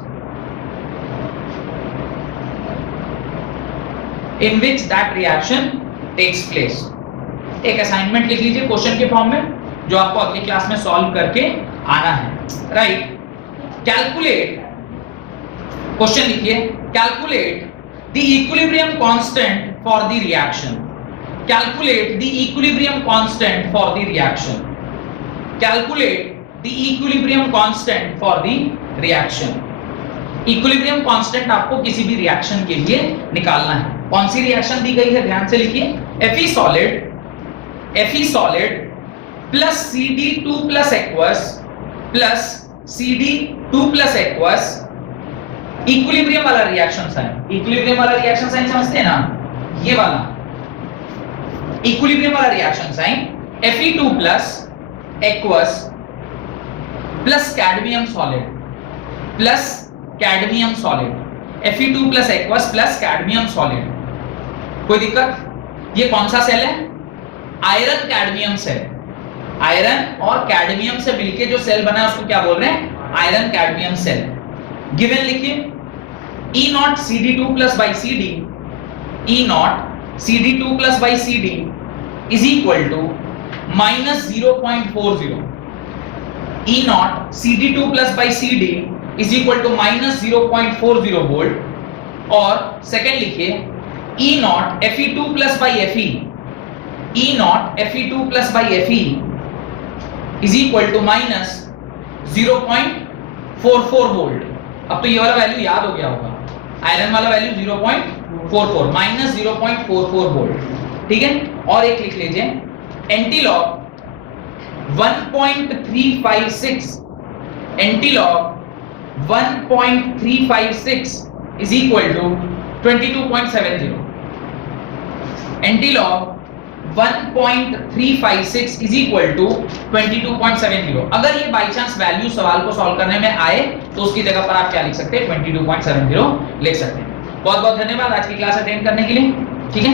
In which that reaction takes place. एक assignment लिख लीजिए question के form में, जो आपको अगली class में solve करके आना है, राइट? कैलकुलेट, क्वेश्चन लिखिए, calculate the equilibrium constant for the reaction. Calculate the equilibrium constant for the reaction. Calculate the equilibrium constant for the reaction. Equilibrium constant आपको किसी भी रिएक्शन के लिए निकालना है. कौन सी रिएक्शन दी गई है, ध्यान से लिखिए. Fe solid plus CD2 plus aqueous plus CD2 plus aqueous, equilibrium वाला रिएक्शन साइन. इक्विलिब्रियम वाला रिएक्शन साइन समझते हैं ना, ये वाला इक्विलिब्रियम वाला reaction sign. Fe2 plus aqueous plus cadmium solid Fe2 plus aqueous plus cadmium solid. कोई दिक्कत? ये कौन सा सेल है? Iron cadmium cell. आयरन और कैडमियम से मिलके जो सेल बना है उसको क्या बोल रहे हैं? Iron cadmium cell. गिवन लिखिए, E0 CD2 plus by CD, E0 CD2 plus by CD is equal to minus 0.40. E0 CD2 plus by CD is equal to minus 0.40 volt. और सेकेंड लिखिए, E0 Fe2 plus by Fe, E0 Fe2 plus by Fe is equal to minus 0.44 volt. अब तो ये वाला value याद हो गया होगा, आयरन वाला वैल्यू 0.44 माइनस 0.44 वोल्ट. ठीक है, और एक लिख लीजिए, antilog 1.356 antilog 1.356 is equal to 22.70. Antilog 1.356 is equal to 22.70. अगर ये बाय चांस वैल्यू सवाल को सॉल्व करने में आए तो उसकी जगह पर आप क्या लिख सकते हैं? 22.70 लिख सकते हैं. बहुत बहुत धन्यवाद आज की क्लास अटेंड करने के लिए. ठीक है.